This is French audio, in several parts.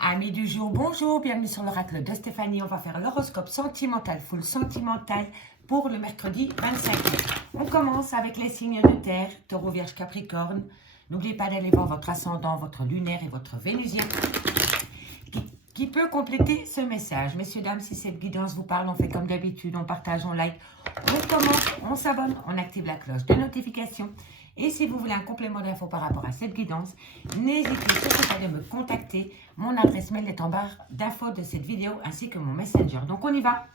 Amis du jour, bonjour, bienvenue sur l'oracle de Stéphanie. On va faire l'horoscope sentimental, full sentimental pour le mercredi 25 mai. On commence avec les signes de terre, taureau, vierge, capricorne. N'oubliez pas d'aller voir votre ascendant, votre lunaire et votre vénusien qui peut compléter ce message. Messieurs, dames, si cette guidance vous parle, on fait comme d'habitude, on partage, on like, on commente, on s'abonne, on active la cloche de notification. Et si vous voulez un complément d'infos par rapport à cette guidance, n'hésitez surtout pas de me contacter. Mon adresse mail est en barre d'infos de cette vidéo ainsi que mon messenger. Donc on y va.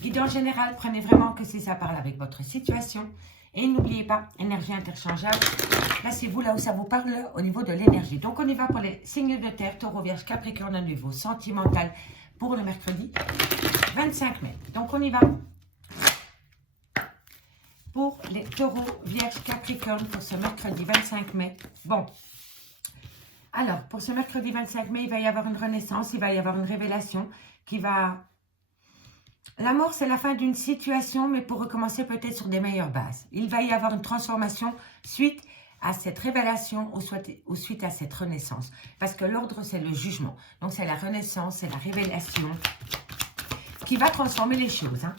Guidance générale, prenez vraiment que si ça parle avec votre situation. Et n'oubliez pas, énergie interchangeable. Placez-vous là où ça vous parle au niveau de l'énergie. Donc on y va pour les signes de terre, taureau, vierge, capricorne à niveau sentimental pour le mercredi 25 mai. Donc on y va. Pour les taureaux, vierges, capricorne pour ce mercredi 25 mai. Bon, alors pour ce mercredi 25 mai, il va y avoir une renaissance, il va y avoir une révélation qui va... La mort, c'est la fin d'une situation, mais pour recommencer peut-être sur des meilleures bases. Il va y avoir une transformation suite à cette révélation ou suite à cette renaissance. Parce que l'ordre, c'est le jugement. Donc c'est la renaissance, c'est la révélation qui va transformer les choses, hein.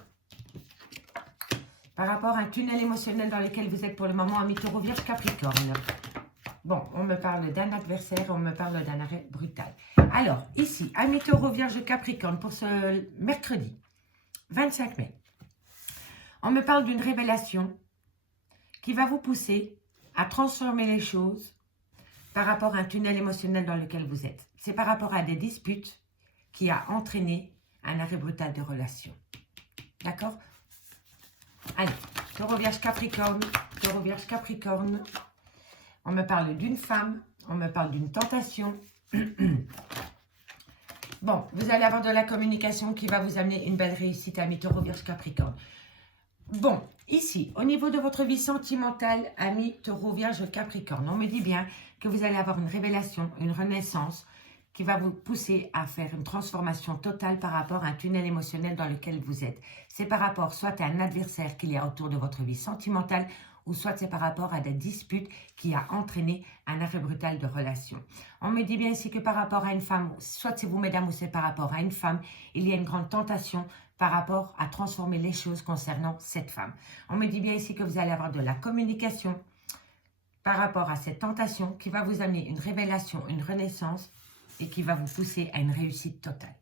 Par rapport à un tunnel émotionnel dans lequel vous êtes pour le moment, amis taureau, vierge, capricorne. Bon, on me parle d'un adversaire, on me parle d'un arrêt brutal. Alors, ici, amis taureau, vierge, capricorne, pour ce mercredi 25 mai. On me parle d'une révélation qui va vous pousser à transformer les choses par rapport à un tunnel émotionnel dans lequel vous êtes. C'est par rapport à des disputes qui a entraîné un arrêt brutal de relation. D'accord ? Allez, taureau, vierge, capricorne, taureau, vierge, capricorne. On me parle d'une femme, on me parle d'une tentation. Bon, vous allez avoir de la communication qui va vous amener une belle réussite, amis taureau, vierge, capricorne. Bon, ici, au niveau de votre vie sentimentale, amis taureau, vierge, capricorne, on me dit bien que vous allez avoir une révélation, une renaissance qui va vous pousser à faire une transformation totale par rapport à un tunnel émotionnel dans lequel vous êtes. C'est par rapport soit à un adversaire qu'il y a autour de votre vie sentimentale, ou soit c'est par rapport à des disputes qui a entraîné un arrêt brutal de relation. On me dit bien ici que par rapport à une femme, soit c'est vous mesdames ou c'est par rapport à une femme, il y a une grande tentation par rapport à transformer les choses concernant cette femme. On me dit bien ici que vous allez avoir de la communication par rapport à cette tentation qui va vous amener une révélation, une renaissance, et qui va vous pousser à une réussite totale.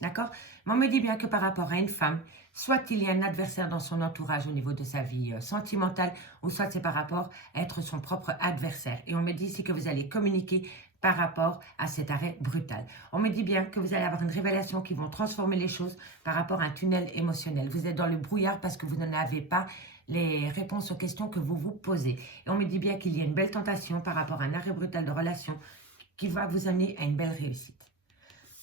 D'accord? Mais on me dit bien que par rapport à une femme, soit il y a un adversaire dans son entourage au niveau de sa vie sentimentale, ou soit c'est par rapport à être son propre adversaire. Et on me dit ici que vous allez communiquer par rapport à cet arrêt brutal. On me dit bien que vous allez avoir une révélation qui va transformer les choses par rapport à un tunnel émotionnel. Vous êtes dans le brouillard parce que vous n'en avez pas les réponses aux questions que vous vous posez. Et on me dit bien qu'il y a une belle tentation par rapport à un arrêt brutal de relation qui va vous amener à une belle réussite.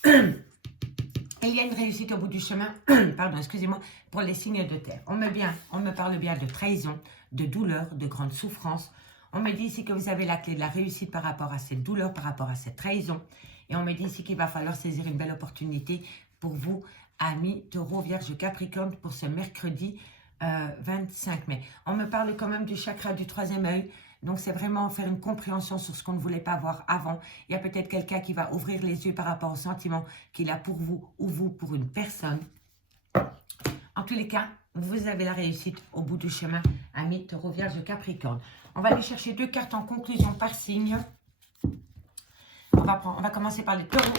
Il y a une réussite au bout du chemin, pardon, excusez-moi, pour les signes de terre. On me parle bien de trahison, de douleur, de grande souffrance. On me dit ici que vous avez la clé de la réussite par rapport à cette douleur, par rapport à cette trahison. Et on me dit ici qu'il va falloir saisir une belle opportunité pour vous, amis taureau, vierge, capricorne, pour ce mercredi 25 mai. On me parle quand même du chakra du troisième œil. Donc, c'est vraiment faire une compréhension sur ce qu'on ne voulait pas voir avant. Il y a peut-être quelqu'un qui va ouvrir les yeux par rapport au sentiment qu'il a pour vous ou vous pour une personne. En tous les cas, vous avez la réussite au bout du chemin, amis taureau, vierge, capricorne. On va aller chercher 2 cartes en conclusion par signe. On va commencer par les taureaux.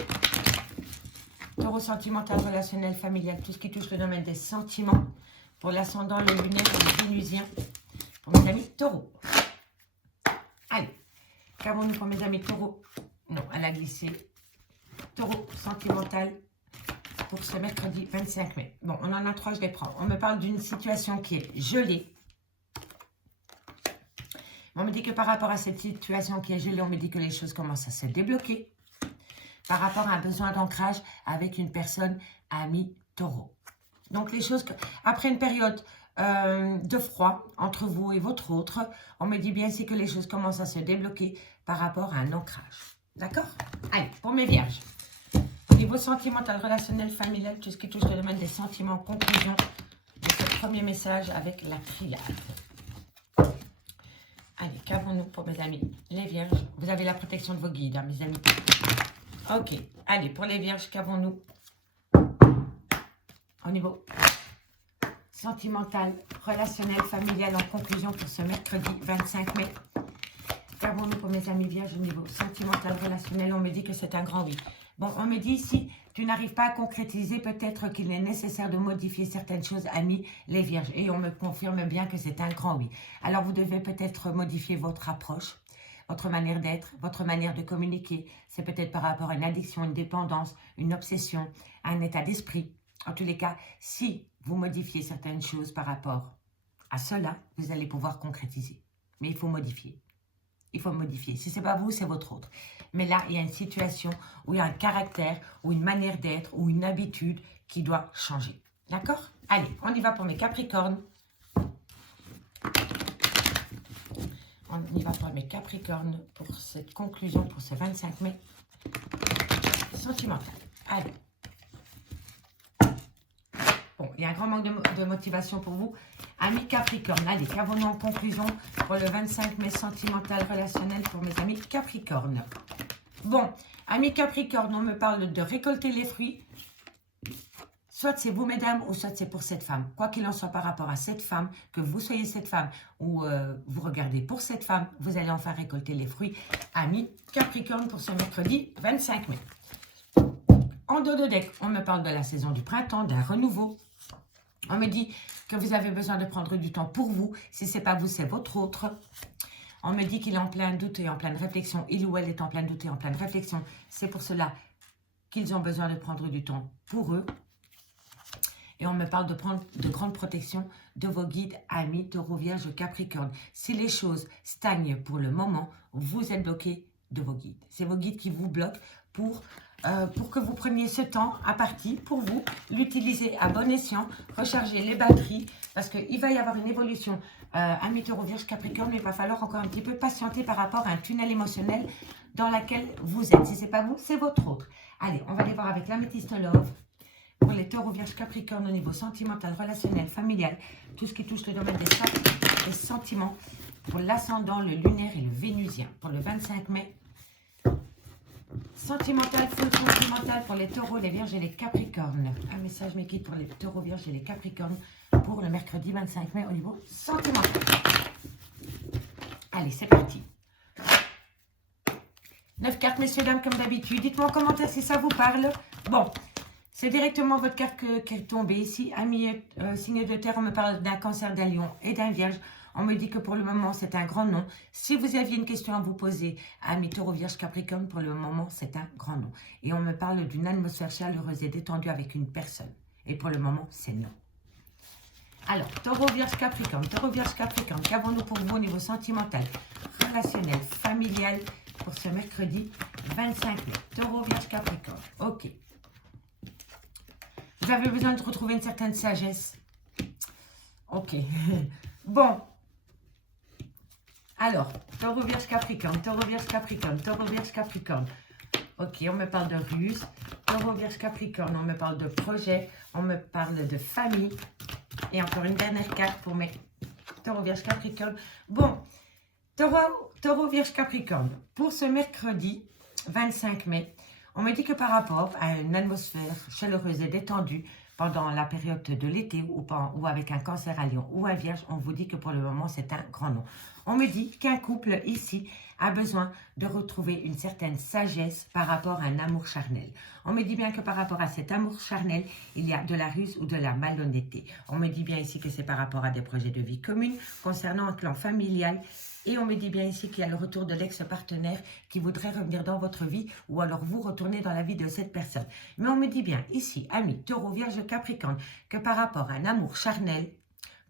Taureau sentimental, relationnel, familial, tout ce qui touche le domaine des sentiments. Pour l'ascendant, le lunaire et le vénusien. Pour mes amis taureaux. Allez, qu'avons-nous pour mes amis taureaux? Non, elle a glissé. Taureau sentimental pour ce mercredi 25 mai. Bon, on en a 3, je les prends. On me parle d'une situation qui est gelée. On me dit que par rapport à cette situation qui est gelée, on me dit que les choses commencent à se débloquer. Par rapport à un besoin d'ancrage avec une personne, ami taureau. Donc les choses, après une période de froid entre vous et votre autre, on me dit bien ici que les choses commencent à se débloquer par rapport à un ancrage. D'accord? Allez, pour mes vierges. Au niveau sentimental, relationnel, familial, tout ce qui touche le domaine des sentiments, conclusion de ce premier message avec la triade. Allez, qu'avons-nous pour mes amis les vierges? Vous avez la protection de vos guides, hein, mes amis. Ok, allez, pour les vierges, qu'avons-nous au niveau sentimental, relationnel, familial, en conclusion pour ce mercredi 25 mai. Qu'avons-nous pour mes amis vierges au niveau sentimental, relationnel? On me dit que c'est un grand oui. Bon, on me dit ici, tu n'arrives pas à concrétiser, peut-être qu'il est nécessaire de modifier certaines choses, amis les vierges. Et on me confirme bien que c'est un grand oui. Alors, vous devez peut-être modifier votre approche, votre manière d'être, votre manière de communiquer. C'est peut-être par rapport à une addiction, une dépendance, une obsession, un état d'esprit. En tous les cas, si vous modifiez certaines choses par rapport à cela, vous allez pouvoir concrétiser. Mais il faut modifier. Il faut modifier. Si ce n'est pas vous, c'est votre autre. Mais là, il y a une situation où il y a un caractère, ou une manière d'être, ou une habitude qui doit changer. D'accord? Allez, on y va pour mes Capricornes. On y va pour mes Capricornes pour cette conclusion, pour ce 25 mai sentimental. Allez. Bon, il y a un grand manque de motivation pour vous. Amis Capricorne, allez, qu'avons-nous en conclusion pour le 25 mai sentimental relationnel pour mes amis Capricorne? Bon, amis Capricorne, on me parle de récolter les fruits. Soit c'est vous, mesdames, ou soit c'est pour cette femme. Quoi qu'il en soit par rapport à cette femme, que vous soyez cette femme ou vous regardez pour cette femme, vous allez enfin récolter les fruits. Amis Capricorne pour ce mercredi 25 mai. En dos de deck, on me parle de la saison du printemps, d'un renouveau. On me dit que vous avez besoin de prendre du temps pour vous. Si ce n'est pas vous, c'est votre autre. On me dit qu'il est en plein doute et en pleine réflexion. Il ou elle est en plein doute et en pleine réflexion. C'est pour cela qu'ils ont besoin de prendre du temps pour eux. Et on me parle de prendre de grandes protections de vos guides, amis, taureau, vierge, capricorne. Si les choses stagnent pour le moment, vous êtes bloqué de vos guides. C'est vos guides qui vous bloquent pour que vous preniez ce temps à partie pour vous, l'utiliser à bon escient, recharger les batteries, parce qu'il va y avoir une évolution. Amis taureau, vierge, capricorne, mais il va falloir encore un petit peu patienter par rapport à un tunnel émotionnel dans lequel vous êtes. Si ce n'est pas vous, c'est votre autre. Allez, on va aller voir avec l'améthyste love. Pour les taureaux, vierges, capricorne au niveau sentimental, relationnel, familial, tout ce qui touche le domaine des sentiments, pour l'ascendant, le lunaire et le vénusien. Pour le 25 mai, sentimental, full sentimental pour les taureaux, les vierges et les capricornes. Un message m'équipe pour les taureaux, vierges et les capricornes pour le mercredi 25 mai au niveau sentimental. Allez, c'est parti. 9 cartes, messieurs, dames, comme d'habitude. Dites-moi en commentaire si ça vous parle. Bon. C'est directement votre carte qui est tombée ici. Amis signe de terre, on me parle d'un cancer, d'un lion et d'un vierge. On me dit que pour le moment, c'est un grand nom. Si vous aviez une question à vous poser, amis taureau, vierge, capricorne, pour le moment, c'est un grand nom. Et on me parle d'une atmosphère chaleureuse et détendue avec une personne. Et pour le moment, c'est non. Alors, taureau, vierge, capricorne, qu'avons-nous pour vous au niveau sentimental, relationnel, familial, pour ce mercredi 25 mai. Taureau, vierge, capricorne. Ok. Vous avez besoin de retrouver une certaine sagesse. Ok. Bon. Alors, taureau, vierge, capricorne, taureau, vierge, capricorne, taureau, vierge, capricorne. Ok, on me parle de ruse. Taureau, vierge, capricorne, on me parle de projet. On me parle de famille. Et encore une dernière carte pour mes taureau, vierge, capricorne. Bon, taureau, vierge, capricorne. Pour ce mercredi 25 mai, on me dit que par rapport à une atmosphère chaleureuse et détendue pendant la période de l'été ou avec un cancer à lion ou un vierge, on vous dit que pour le moment, c'est un grand nom. On me dit qu'un couple ici a besoin de retrouver une certaine sagesse par rapport à un amour charnel. On me dit bien que par rapport à cet amour charnel, il y a de la ruse ou de la malhonnêteté. On me dit bien ici que c'est par rapport à des projets de vie commune concernant un clan familial. Et on me dit bien ici qu'il y a le retour de l'ex-partenaire qui voudrait revenir dans votre vie ou alors vous retourner dans la vie de cette personne. Mais on me dit bien ici, amis, taureau, vierge, capricorne, que par rapport à un amour charnel,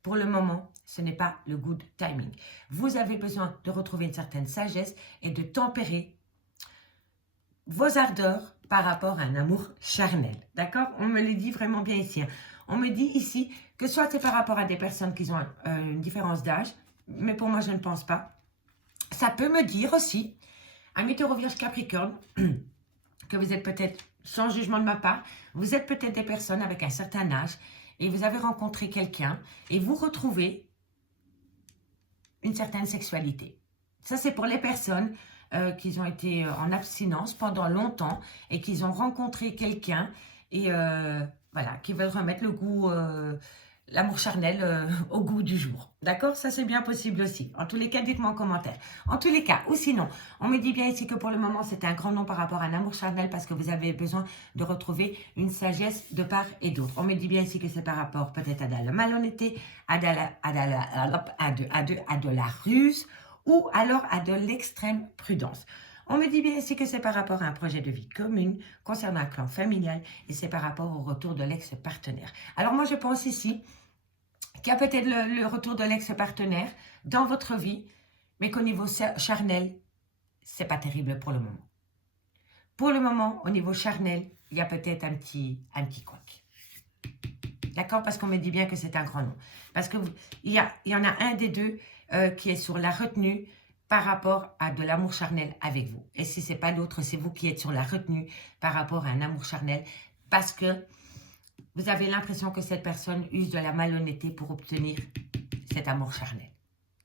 pour le moment, ce n'est pas le good timing. Vous avez besoin de retrouver une certaine sagesse et de tempérer vos ardeurs par rapport à un amour charnel. D'accord? On me le dit vraiment bien ici. On me dit ici que soit c'est par rapport à des personnes qui ont une différence d'âge, mais pour moi, je ne pense pas. Ça peut me dire aussi, amis taureau, vierge, capricorne, que vous êtes peut-être, sans jugement de ma part, vous êtes peut-être des personnes avec un certain âge et vous avez rencontré quelqu'un et vous retrouvez une certaine sexualité. Ça, c'est pour les personnes qu'ils ont été en abstinence pendant longtemps et qu'ils ont rencontré quelqu'un et voilà, qui veulent remettre le goût, l'amour charnel au goût du jour. D'accord? Ça, c'est bien possible aussi. En tous les cas, dites-moi en commentaire. En tous les cas, ou sinon, on me dit bien ici que pour le moment, c'est un grand nom par rapport à un amour charnel parce que vous avez besoin de retrouver une sagesse de part et d'autre. On me dit bien ici que c'est par rapport peut-être à de la malhonnêteté, à de la ruse ou alors à de l'extrême prudence. On me dit bien ici que c'est par rapport à un projet de vie commune concernant un clan familial et c'est par rapport au retour de l'ex-partenaire. Alors moi, je pense ici qu'il y a peut-être le retour de l'ex-partenaire dans votre vie, mais qu'au niveau charnel, c'est pas terrible pour le moment. Pour le moment, au niveau charnel, il y a peut-être un petit couac. D'accord? Parce qu'on me dit bien que c'est un grand nom. Parce qu'il y en a un des deux qui est sur la retenue par rapport à de l'amour charnel avec vous. Et si ce n'est pas l'autre, c'est vous qui êtes sur la retenue par rapport à un amour charnel parce que vous avez l'impression que cette personne use de la malhonnêteté pour obtenir cet amour charnel.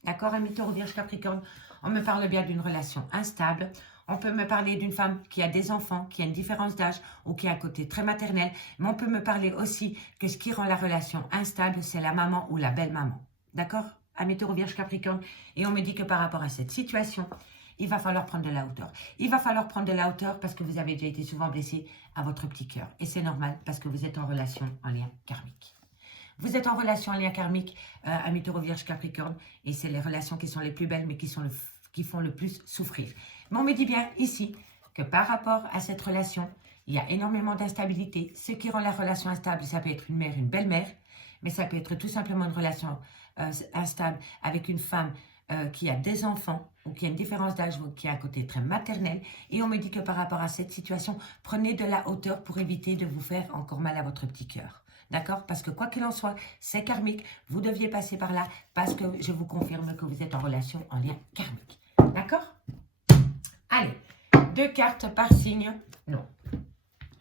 D'accord, amis Taureau, Vierge, Capricorne? On me parle bien d'une relation instable. On peut me parler d'une femme qui a des enfants, qui a une différence d'âge ou qui a un côté très maternel. Mais on peut me parler aussi que ce qui rend la relation instable, c'est la maman ou la belle-maman. D'accord, amis Taureau, Vierge, Capricorne? Et on me dit que par rapport à cette situation, il va falloir prendre de la hauteur. Il va falloir prendre de la hauteur parce que vous avez déjà été souvent blessé à votre petit cœur. Et c'est normal parce que vous êtes en relation en lien karmique. Vous êtes en relation en lien karmique, amis Taureau, Vierge, Capricorne, et c'est les relations qui sont les plus belles, mais qui font le plus souffrir. Mais on me dit bien ici que par rapport à cette relation, il y a énormément d'instabilité. Ce qui rend la relation instable, ça peut être une mère, une belle-mère, mais ça peut être tout simplement une relation instable avec une femme qui a des enfants ou qui a une différence d'âge ou qui a un côté très maternel. Et on me dit que par rapport à cette situation, prenez de la hauteur pour éviter de vous faire encore mal à votre petit cœur. D'accord? Parce que quoi qu'il en soit, c'est karmique. Vous deviez passer par là parce que je vous confirme que vous êtes en relation en lien karmique. D'accord? Allez, 2 cartes par signe. Non,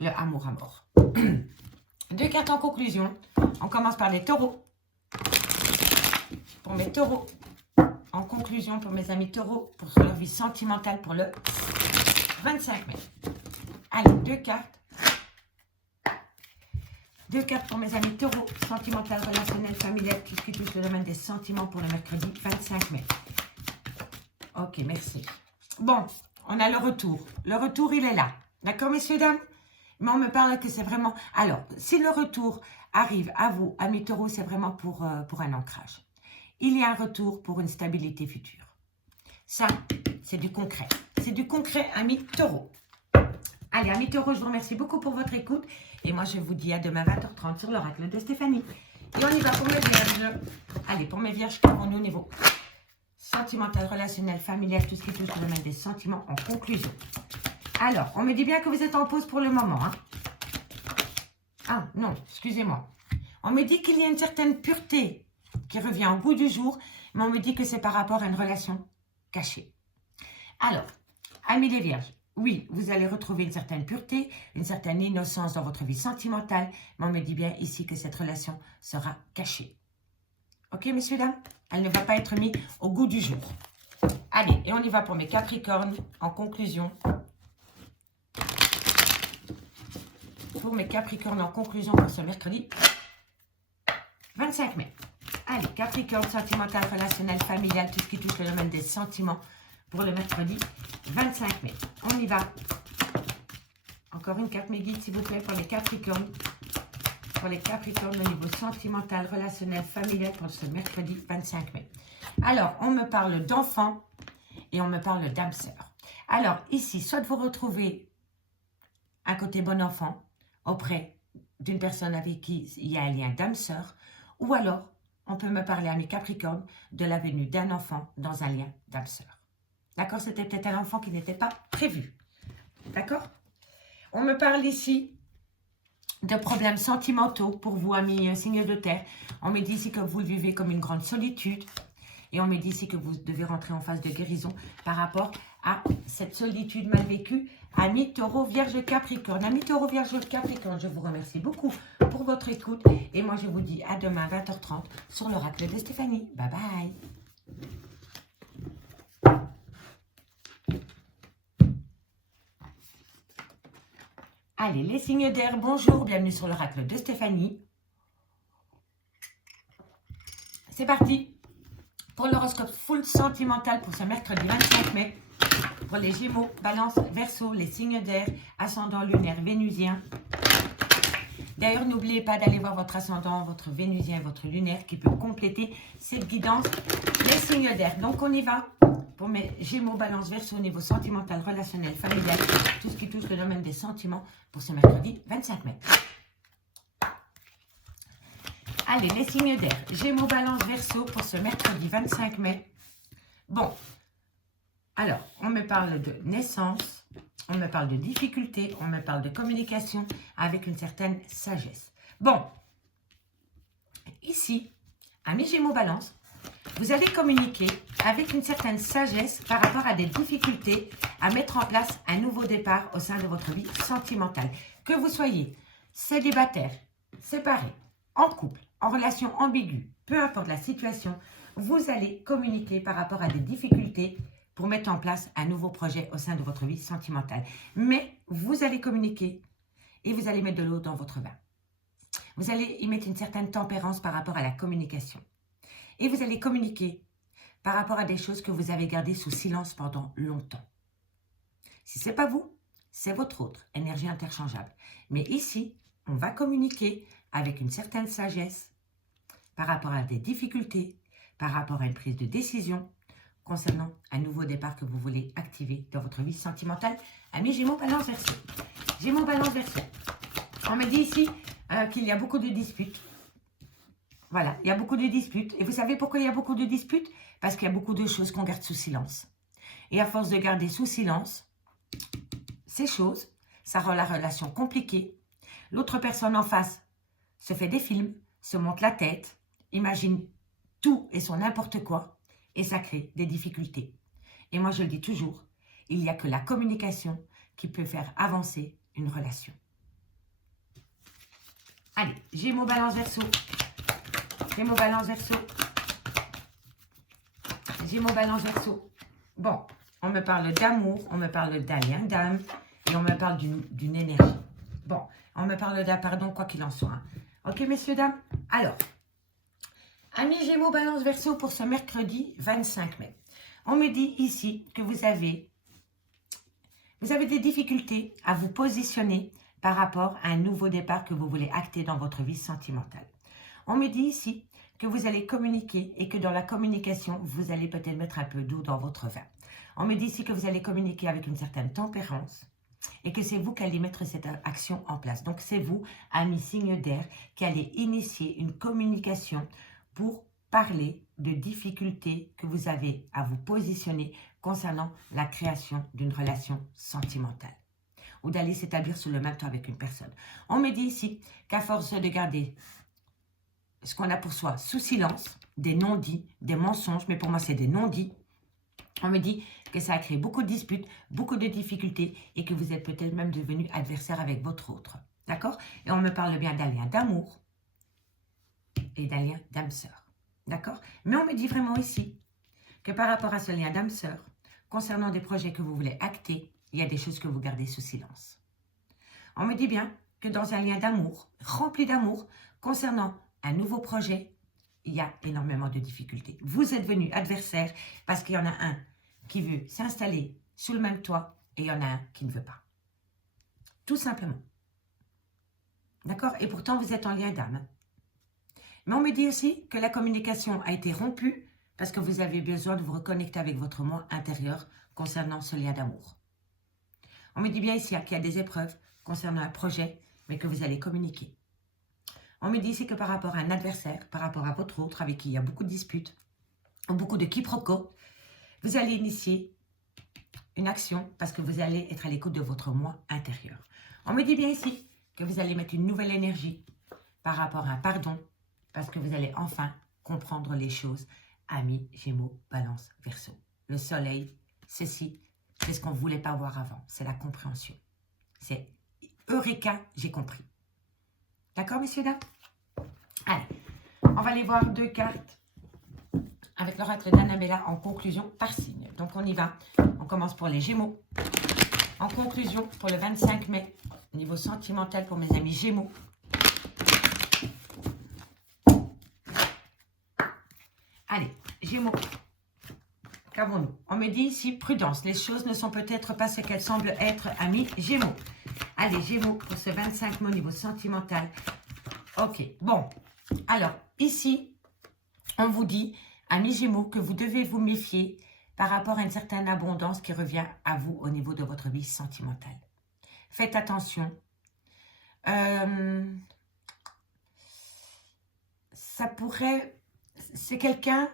le amour à mort. 2 cartes en conclusion. On commence par les taureaux. Pour mes taureaux. En conclusion, pour mes amis taureaux, pour leur vie sentimentale pour le 25 mai. Allez, 2 cartes. 2 cartes pour mes amis taureaux, sentimental, relationnel, familial, tout ce qui touche le domaine des sentiments pour le mercredi 25 mai. Ok, merci. Bon, on a le retour. Le retour, il est là. D'accord, messieurs, dames? Mais on me parle que c'est vraiment... Alors, si le retour arrive à vous, amis taureaux, c'est vraiment pour un ancrage. Il y a un retour pour une stabilité future. Ça, c'est du concret. C'est du concret, amis taureaux. Allez, amis taureaux, je vous remercie beaucoup pour votre écoute. Et moi, je vous dis à demain 20h30 sur l'oracle de Stéphanie. Et on y va pour mes vierges. Allez, pour mes vierges, qu'avons-nous au niveau sentimental, relationnel, familial, tout ce qui touche le domaine des sentiments en conclusion. Alors, on me dit bien que vous êtes en pause pour le moment. Hein? Ah, non, excusez-moi. On me dit qu'il y a une certaine pureté qui revient au bout du jour, mais on me dit que c'est par rapport à une relation cachée. Alors, amis les vierges, oui, vous allez retrouver une certaine pureté, une certaine innocence dans votre vie sentimentale, mais on me dit bien ici que cette relation sera cachée. Ok, messieurs, dames? Elle ne va pas être mise au goût du jour. Allez, et on y va pour mes Capricornes en conclusion. Pour mes Capricornes en conclusion pour ce mercredi 25 mai. Allez, Capricorne, sentimental, relationnel, familial, tout ce qui touche le domaine des sentiments pour le mercredi 25 mai. On y va. Encore une carte, mes guides, s'il vous plaît, pour les Capricornes. Pour les Capricornes au niveau sentimental, relationnel, familial pour ce mercredi 25 mai. Alors, on me parle d'enfants et on me parle d'âme sœur. Alors, ici, soit vous retrouvez un côté bon enfant auprès d'une personne avec qui il y a un lien d'âme sœur, ou alors, on peut me parler à mes Capricornes de la venue d'un enfant dans un lien d'âme sœur. D'accord? C'était peut-être un enfant qui n'était pas prévu. D'accord? On me parle ici de problèmes sentimentaux pour vous, amis signes de terre. On me dit ici que vous le vivez comme une grande solitude. Et on me dit ici que vous devez rentrer en phase de guérison par rapport à cette solitude mal vécue. Amis Taureau, Vierge, Capricorne. Amis Taureau, Vierge, Capricorne, je vous remercie beaucoup pour votre écoute. Et moi, je vous dis à demain 20h30 sur l'oracle de Stéphanie. Bye bye. Allez, les signes d'air, bonjour, bienvenue sur l'oracle de Stéphanie. C'est parti pour l'horoscope full sentimental pour ce mercredi 25 mai. Pour les Gémeaux, Balance, Verseau, les signes d'air, ascendant lunaire vénusien. D'ailleurs, n'oubliez pas d'aller voir votre ascendant, votre vénusien et votre lunaire qui peut compléter cette guidance des signes d'air. Donc, on y va pour mes Gémeaux, Balance, Verseau au niveau sentimental, relationnel, familial, tout ce qui touche le domaine des sentiments pour ce mercredi 25 mai. Allez, les signes d'air. Gémeaux, Balance, Verseau pour ce mercredi 25 mai. Bon, alors, on me parle de naissance, on me parle de difficultés, on me parle de communication avec une certaine sagesse. Bon, ici, amis Gémeaux, Balance, vous allez communiquer avec une certaine sagesse par rapport à des difficultés à mettre en place un nouveau départ au sein de votre vie sentimentale. Que vous soyez célibataire, séparé, en couple, en relation ambiguë, peu importe la situation, vous allez communiquer par rapport à des difficultés pour mettre en place un nouveau projet au sein de votre vie sentimentale. Mais vous allez communiquer et vous allez mettre de l'eau dans votre vin. Vous allez y mettre une certaine tempérance par rapport à la communication. Et vous allez communiquer par rapport à des choses que vous avez gardées sous silence pendant longtemps. Si ce n'est pas vous, c'est votre autre, énergie interchangeable. Mais ici, on va communiquer avec une certaine sagesse par rapport à des difficultés, par rapport à une prise de décision concernant un nouveau départ que vous voulez activer dans votre vie sentimentale. Amis Gémeaux, Balance, Verseau. Gémeaux, Balance, Verseau. On me dit ici qu'il y a beaucoup de disputes. Voilà, il y a beaucoup de disputes. Et vous savez pourquoi il y a beaucoup de disputes? Parce qu'il y a beaucoup de choses qu'on garde sous silence. Et à force de garder sous silence ces choses, ça rend la relation compliquée. L'autre personne en face se fait des films, se monte la tête, imagine tout et son n'importe quoi, et ça crée des difficultés. Et moi, je le dis toujours, il n'y a que la communication qui peut faire avancer une relation. Allez, Gémeaux, Balance, Verseau. Gémeaux, Balance, Verseau. Gémeaux, Balance, Verseau. Bon, on me parle d'amour, on me parle d'un lien d'âme et on me parle d'une énergie. Bon, on me parle d'un pardon, quoi qu'il en soit. Hein. Ok, messieurs, dames? Alors, amis Gémeaux, Balance, Verseau pour ce mercredi 25 mai. On me dit ici que vous avez des difficultés à vous positionner par rapport à un nouveau départ que vous voulez acter dans votre vie sentimentale. On me dit ici que vous allez communiquer et que dans la communication, vous allez peut-être mettre un peu d'eau dans votre vin. On me dit ici que vous allez communiquer avec une certaine tempérance et que c'est vous qui allez mettre cette action en place. Donc, c'est vous, amis signe d'air, qui allez initier une communication pour parler de difficultés que vous avez à vous positionner concernant la création d'une relation sentimentale ou d'aller s'établir sous le même toit avec une personne. On me dit ici qu'à force de garder ce qu'on a pour soi sous silence, des non-dits, des mensonges, mais pour moi c'est des non-dits, on me dit que ça a créé beaucoup de disputes, beaucoup de difficultés et que vous êtes peut-être même devenu adversaire avec votre autre. D'accord? Et on me parle bien d'un lien d'amour et d'un lien d'âme-sœur. D'accord? Mais on me dit vraiment ici que par rapport à ce lien d'âme-sœur, concernant des projets que vous voulez acter, il y a des choses que vous gardez sous silence. On me dit bien que dans un lien d'amour, rempli d'amour, concernant un nouveau projet, il y a énormément de difficultés. Vous êtes venu adversaire parce qu'il y en a un qui veut s'installer sous le même toit et il y en a un qui ne veut pas. Tout simplement. D'accord? Et pourtant, vous êtes en lien d'âme. Mais on me dit aussi que la communication a été rompue parce que vous avez besoin de vous reconnecter avec votre moi intérieur concernant ce lien d'amour. On me dit bien ici qu'il y a des épreuves concernant un projet, mais que vous allez communiquer. On me dit ici que par rapport à un adversaire, par rapport à votre autre, avec qui il y a beaucoup de disputes, beaucoup de quiproquos, vous allez initier une action parce que vous allez être à l'écoute de votre moi intérieur. On me dit bien ici que vous allez mettre une nouvelle énergie par rapport à un pardon parce que vous allez enfin comprendre les choses. Amis, Gémeaux, Balance, Verseau. Le soleil, ceci, c'est ce qu'on ne voulait pas voir avant. C'est la compréhension. C'est Eureka, j'ai compris. D'accord, messieurs, dames? Allez, on va aller voir deux cartes avec l'oracle d'Annabella en conclusion par signe. Donc, on y va. On commence pour les Gémeaux. En conclusion, pour le 25 mai, au niveau sentimental pour mes amis Gémeaux. Allez, Gémeaux. Qu'avons-nous? On me dit ici, prudence. Les choses ne sont peut-être pas ce qu'elles semblent être, amis Gémeaux. Allez, Gémeaux, pour ce 25 mai au niveau sentimental. Ok, bon. Alors, ici, on vous dit, amis Gémeaux, que vous devez vous méfier par rapport à une certaine abondance qui revient à vous au niveau de votre vie sentimentale. Faites attention. Ça pourrait... C'est quelqu'un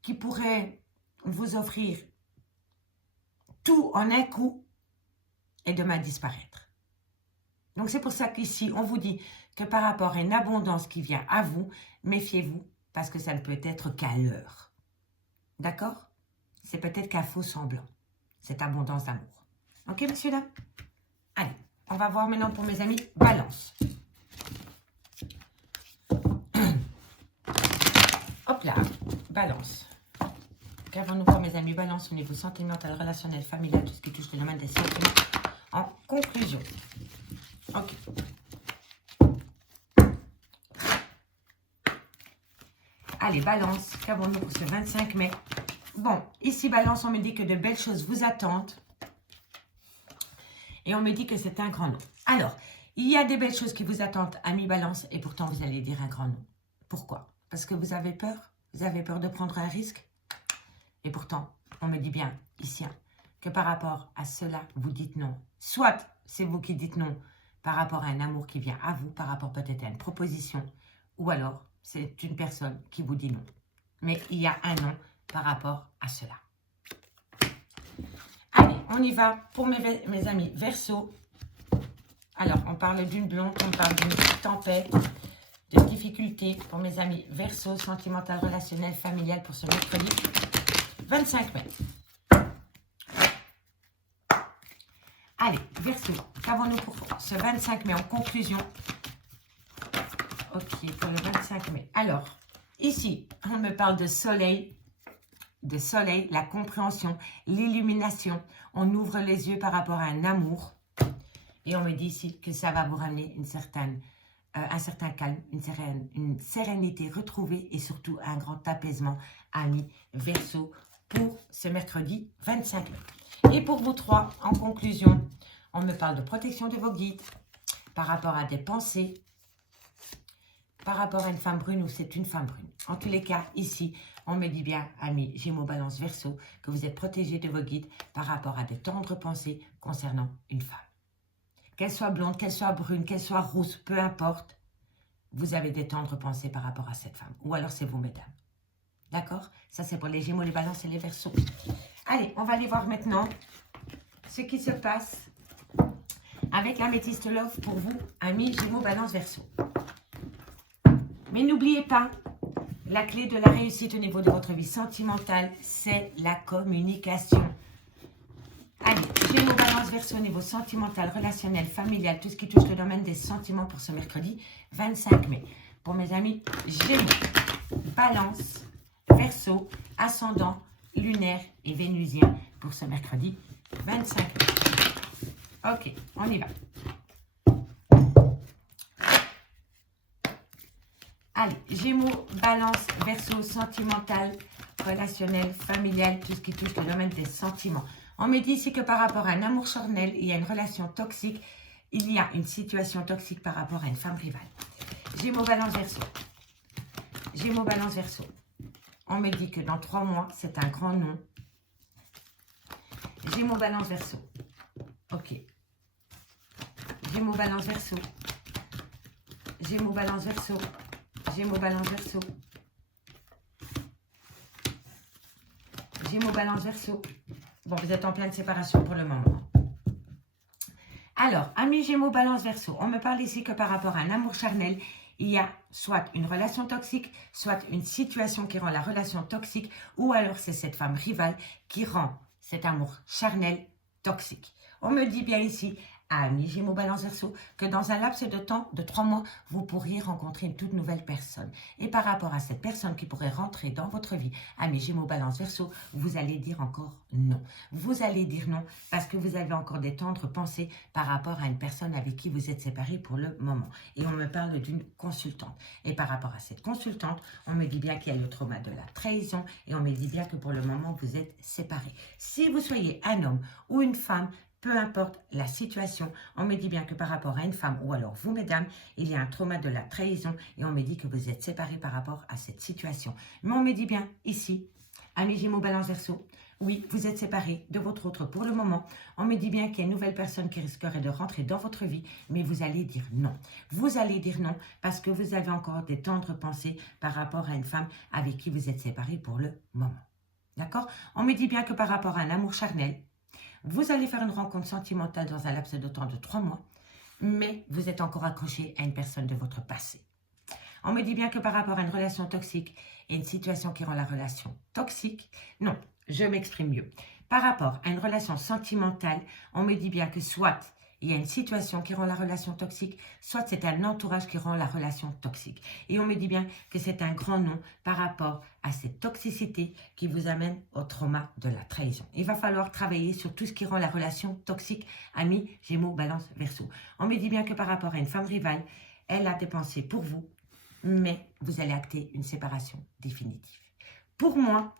qui pourrait vous offrir tout en un coup et demain disparaître. Donc, c'est pour ça qu'ici, on vous dit que par rapport à une abondance qui vient à vous, méfiez-vous parce que ça ne peut être qu'à l'heure. D'accord? C'est peut-être qu'un faux semblant, cette abondance d'amour. Ok, messieurs, dames? Allez, on va voir maintenant pour mes amis Balance. Hop là, Balance. Qu'avons-nous pour mes amis Balance au niveau sentimental, relationnel, familial, tout ce qui touche le domaine des sentiments? En conclusion. Ok. Allez, Balance, qu'avons-nous pour ce 25 mai? Bon, ici, Balance, on me dit que de belles choses vous attendent. Et on me dit que c'est un grand nom. Alors, il y a des belles choses qui vous attendent, amis Balance, et pourtant vous allez dire un grand nom. Pourquoi? Parce que vous avez peur? Vous avez peur de prendre un risque? Et pourtant, on me dit bien, ici, que par rapport à cela, vous dites non. Soit c'est vous qui dites non par rapport à un amour qui vient à vous, par rapport peut-être à une proposition, ou alors c'est une personne qui vous dit non. Mais il y a un non par rapport à cela. Allez, on y va pour mes amis Verseau. Alors, on parle d'une blonde, on parle d'une tempête, de difficultés pour mes amis Verseau, sentimental, relationnel, familial pour ce mercredi 25 mai. Allez, Verseau, qu'avons-nous pour ce 25 mai en conclusion? Ok, pour le 25 mai. Alors, ici, on me parle de soleil, la compréhension, l'illumination. On ouvre les yeux par rapport à un amour. Et on me dit ici que ça va vous ramener un certain calme, une sérénité retrouvée et surtout un grand apaisement, amis Verseau, pour ce mercredi 25 mai. Et pour vous trois, en conclusion, on me parle de protection de vos guides par rapport à des pensées, par rapport à une femme brune ou c'est une femme brune. En tous les cas, ici, on me dit bien, amis Gémeaux, Balance, Verseau, que vous êtes protégés de vos guides par rapport à des tendres pensées concernant une femme. Qu'elle soit blonde, qu'elle soit brune, qu'elle soit rousse, peu importe, vous avez des tendres pensées par rapport à cette femme. Ou alors c'est vous, mesdames. D'accord? Ça, c'est pour les Gémeaux, les Balances et les Verseaux. Allez, on va aller voir maintenant ce qui se passe avec l'améthyste Love pour vous, amis Gémeaux, Balance, Verseau. Mais n'oubliez pas, la clé de la réussite au niveau de votre vie sentimentale, c'est la communication. Allez, Gémeaux, Balance, Verseau au niveau sentimental, relationnel, familial, tout ce qui touche le domaine des sentiments pour ce mercredi 25 mai. Pour mes amis Gémeaux, Balance, Verseau, ascendant, lunaire et vénusien pour ce mercredi 25 mai. Ok, on y va. Allez, Gémeaux, Balance, Verseau, sentimental, relationnel, familial, tout ce qui touche le domaine des sentiments. On me dit ici que par rapport à un amour charnel, il y a une relation toxique, il y a une situation toxique par rapport à une femme rivale. Gémeaux, Balance, Verseau. Gémeaux, Balance, Verseau. On me dit que dans 3 mois, c'est un grand nom. Gémeaux, Balance, Verseau. Ok. Gémeaux, Balance, Verseau. Gémeaux, Balance, Verseau. Gémeaux, Balance, Verseau. Gémeaux, Balance, Verseau. Bon, vous êtes en pleine séparation pour le moment. Alors, amis Gémeaux, Balance, Verseau, on me parle ici que par rapport à un amour charnel, il y a soit une relation toxique, soit une situation qui rend la relation toxique, ou alors c'est cette femme rivale qui rend cet amour charnel toxique. On me dit bien ici amis Gémeaux, Balance, Verseau, que dans un laps de temps de 3 mois, vous pourriez rencontrer une toute nouvelle personne. Et par rapport à cette personne qui pourrait rentrer dans votre vie, amis Gémeaux, Balance, Verseau, vous allez dire encore non. Vous allez dire non parce que vous avez encore des tendres pensées par rapport à une personne avec qui vous êtes séparés pour le moment. Et on me parle d'une consultante. Et par rapport à cette consultante, on me dit bien qu'il y a le trauma de la trahison et on me dit bien que pour le moment, vous êtes séparés. Si vous soyez un homme ou une femme, peu importe la situation, on me dit bien que par rapport à une femme ou alors vous, mesdames, il y a un trauma de la trahison et on me dit que vous êtes séparés par rapport à cette situation. Mais on me dit bien ici, amis Gémeaux, Balance, Verseau, oui, vous êtes séparés de votre autre pour le moment. On me dit bien qu'il y a une nouvelle personne qui risquerait de rentrer dans votre vie, mais vous allez dire non. Vous allez dire non parce que vous avez encore des tendres pensées par rapport à une femme avec qui vous êtes séparés pour le moment. D'accord? On me dit bien que par rapport à un amour charnel, vous allez faire une rencontre sentimentale dans un laps de temps de 3 mois, mais vous êtes encore accroché à une personne de votre passé. On me dit bien que par rapport à une relation toxique et une situation qui rend la relation toxique, non, je m'exprime mieux. Par rapport à une relation sentimentale, on me dit bien que soit il y a une situation qui rend la relation toxique, soit c'est un entourage qui rend la relation toxique. Et on me dit bien que c'est un grand non par rapport à cette toxicité qui vous amène au trauma de la trahison. Il va falloir travailler sur tout ce qui rend la relation toxique, amis, Gémeaux, Balance, Verseau. On me dit bien que par rapport à une femme rivale, elle a des pensées pour vous, mais vous allez acter une séparation définitive. Pour moi,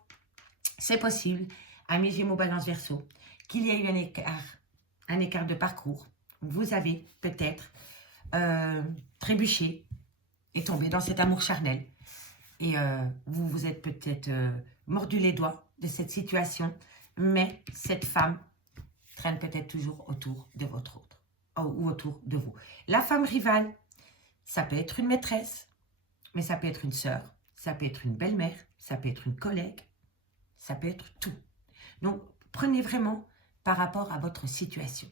c'est possible, amis Gémeaux, Balance, Verseau, qu'il y ait eu un écart de parcours. Vous avez peut-être trébuché et tombé dans cet amour charnel. Et vous vous êtes peut-être mordu les doigts de cette situation, mais cette femme traîne peut-être toujours autour de votre autre, ou autour de vous. La femme rivale, ça peut être une maîtresse, mais ça peut être une sœur, ça peut être une belle-mère, ça peut être une collègue, ça peut être tout. Donc, prenez vraiment par rapport à votre situation.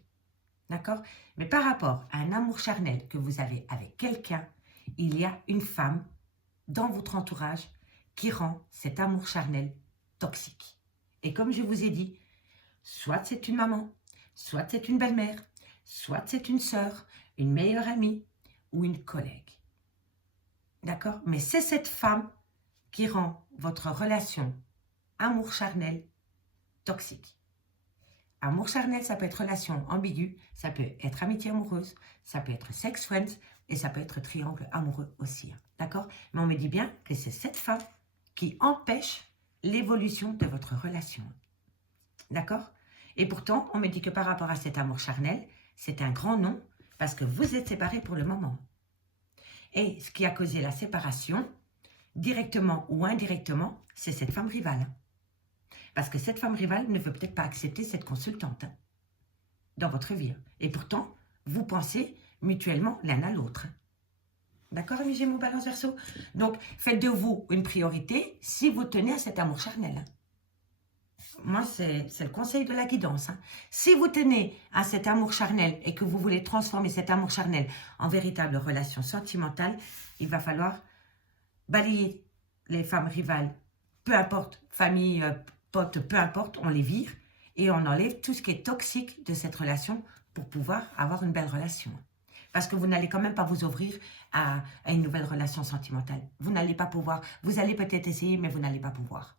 D'accord? Mais par rapport à un amour charnel que vous avez avec quelqu'un, il y a une femme dans votre entourage qui rend cet amour charnel toxique. Et comme je vous ai dit, soit c'est une maman, soit c'est une belle-mère, soit c'est une sœur, une meilleure amie ou une collègue. D'accord? Mais c'est cette femme qui rend votre relation amour charnel toxique. Amour charnel, ça peut être relation ambiguë, ça peut être amitié amoureuse, ça peut être sex friends et ça peut être triangle amoureux aussi. D'accord? Mais on me dit bien que c'est cette femme qui empêche l'évolution de votre relation. D'accord? Et pourtant, on me dit que par rapport à cet amour charnel, c'est un grand non parce que vous êtes séparés pour le moment. Et ce qui a causé la séparation, directement ou indirectement, c'est cette femme rivale. Parce que cette femme rivale ne veut peut-être pas accepter cette consultante dans votre vie. Et pourtant, vous pensez mutuellement l'un à l'autre. D'accord, amis Gémeaux, Balance, Verseau? Donc, faites de vous une priorité si vous tenez à cet amour charnel. Moi, c'est le conseil de la guidance. Si vous tenez à cet amour charnel et que vous voulez transformer cet amour charnel en véritable relation sentimentale, il va falloir balayer les femmes rivales, peu importe, famille, potes, peu importe, on les vire et on enlève tout ce qui est toxique de cette relation pour pouvoir avoir une belle relation. Parce que vous n'allez quand même pas vous ouvrir à une nouvelle relation sentimentale. Vous n'allez pas pouvoir, vous allez peut-être essayer, mais vous n'allez pas pouvoir.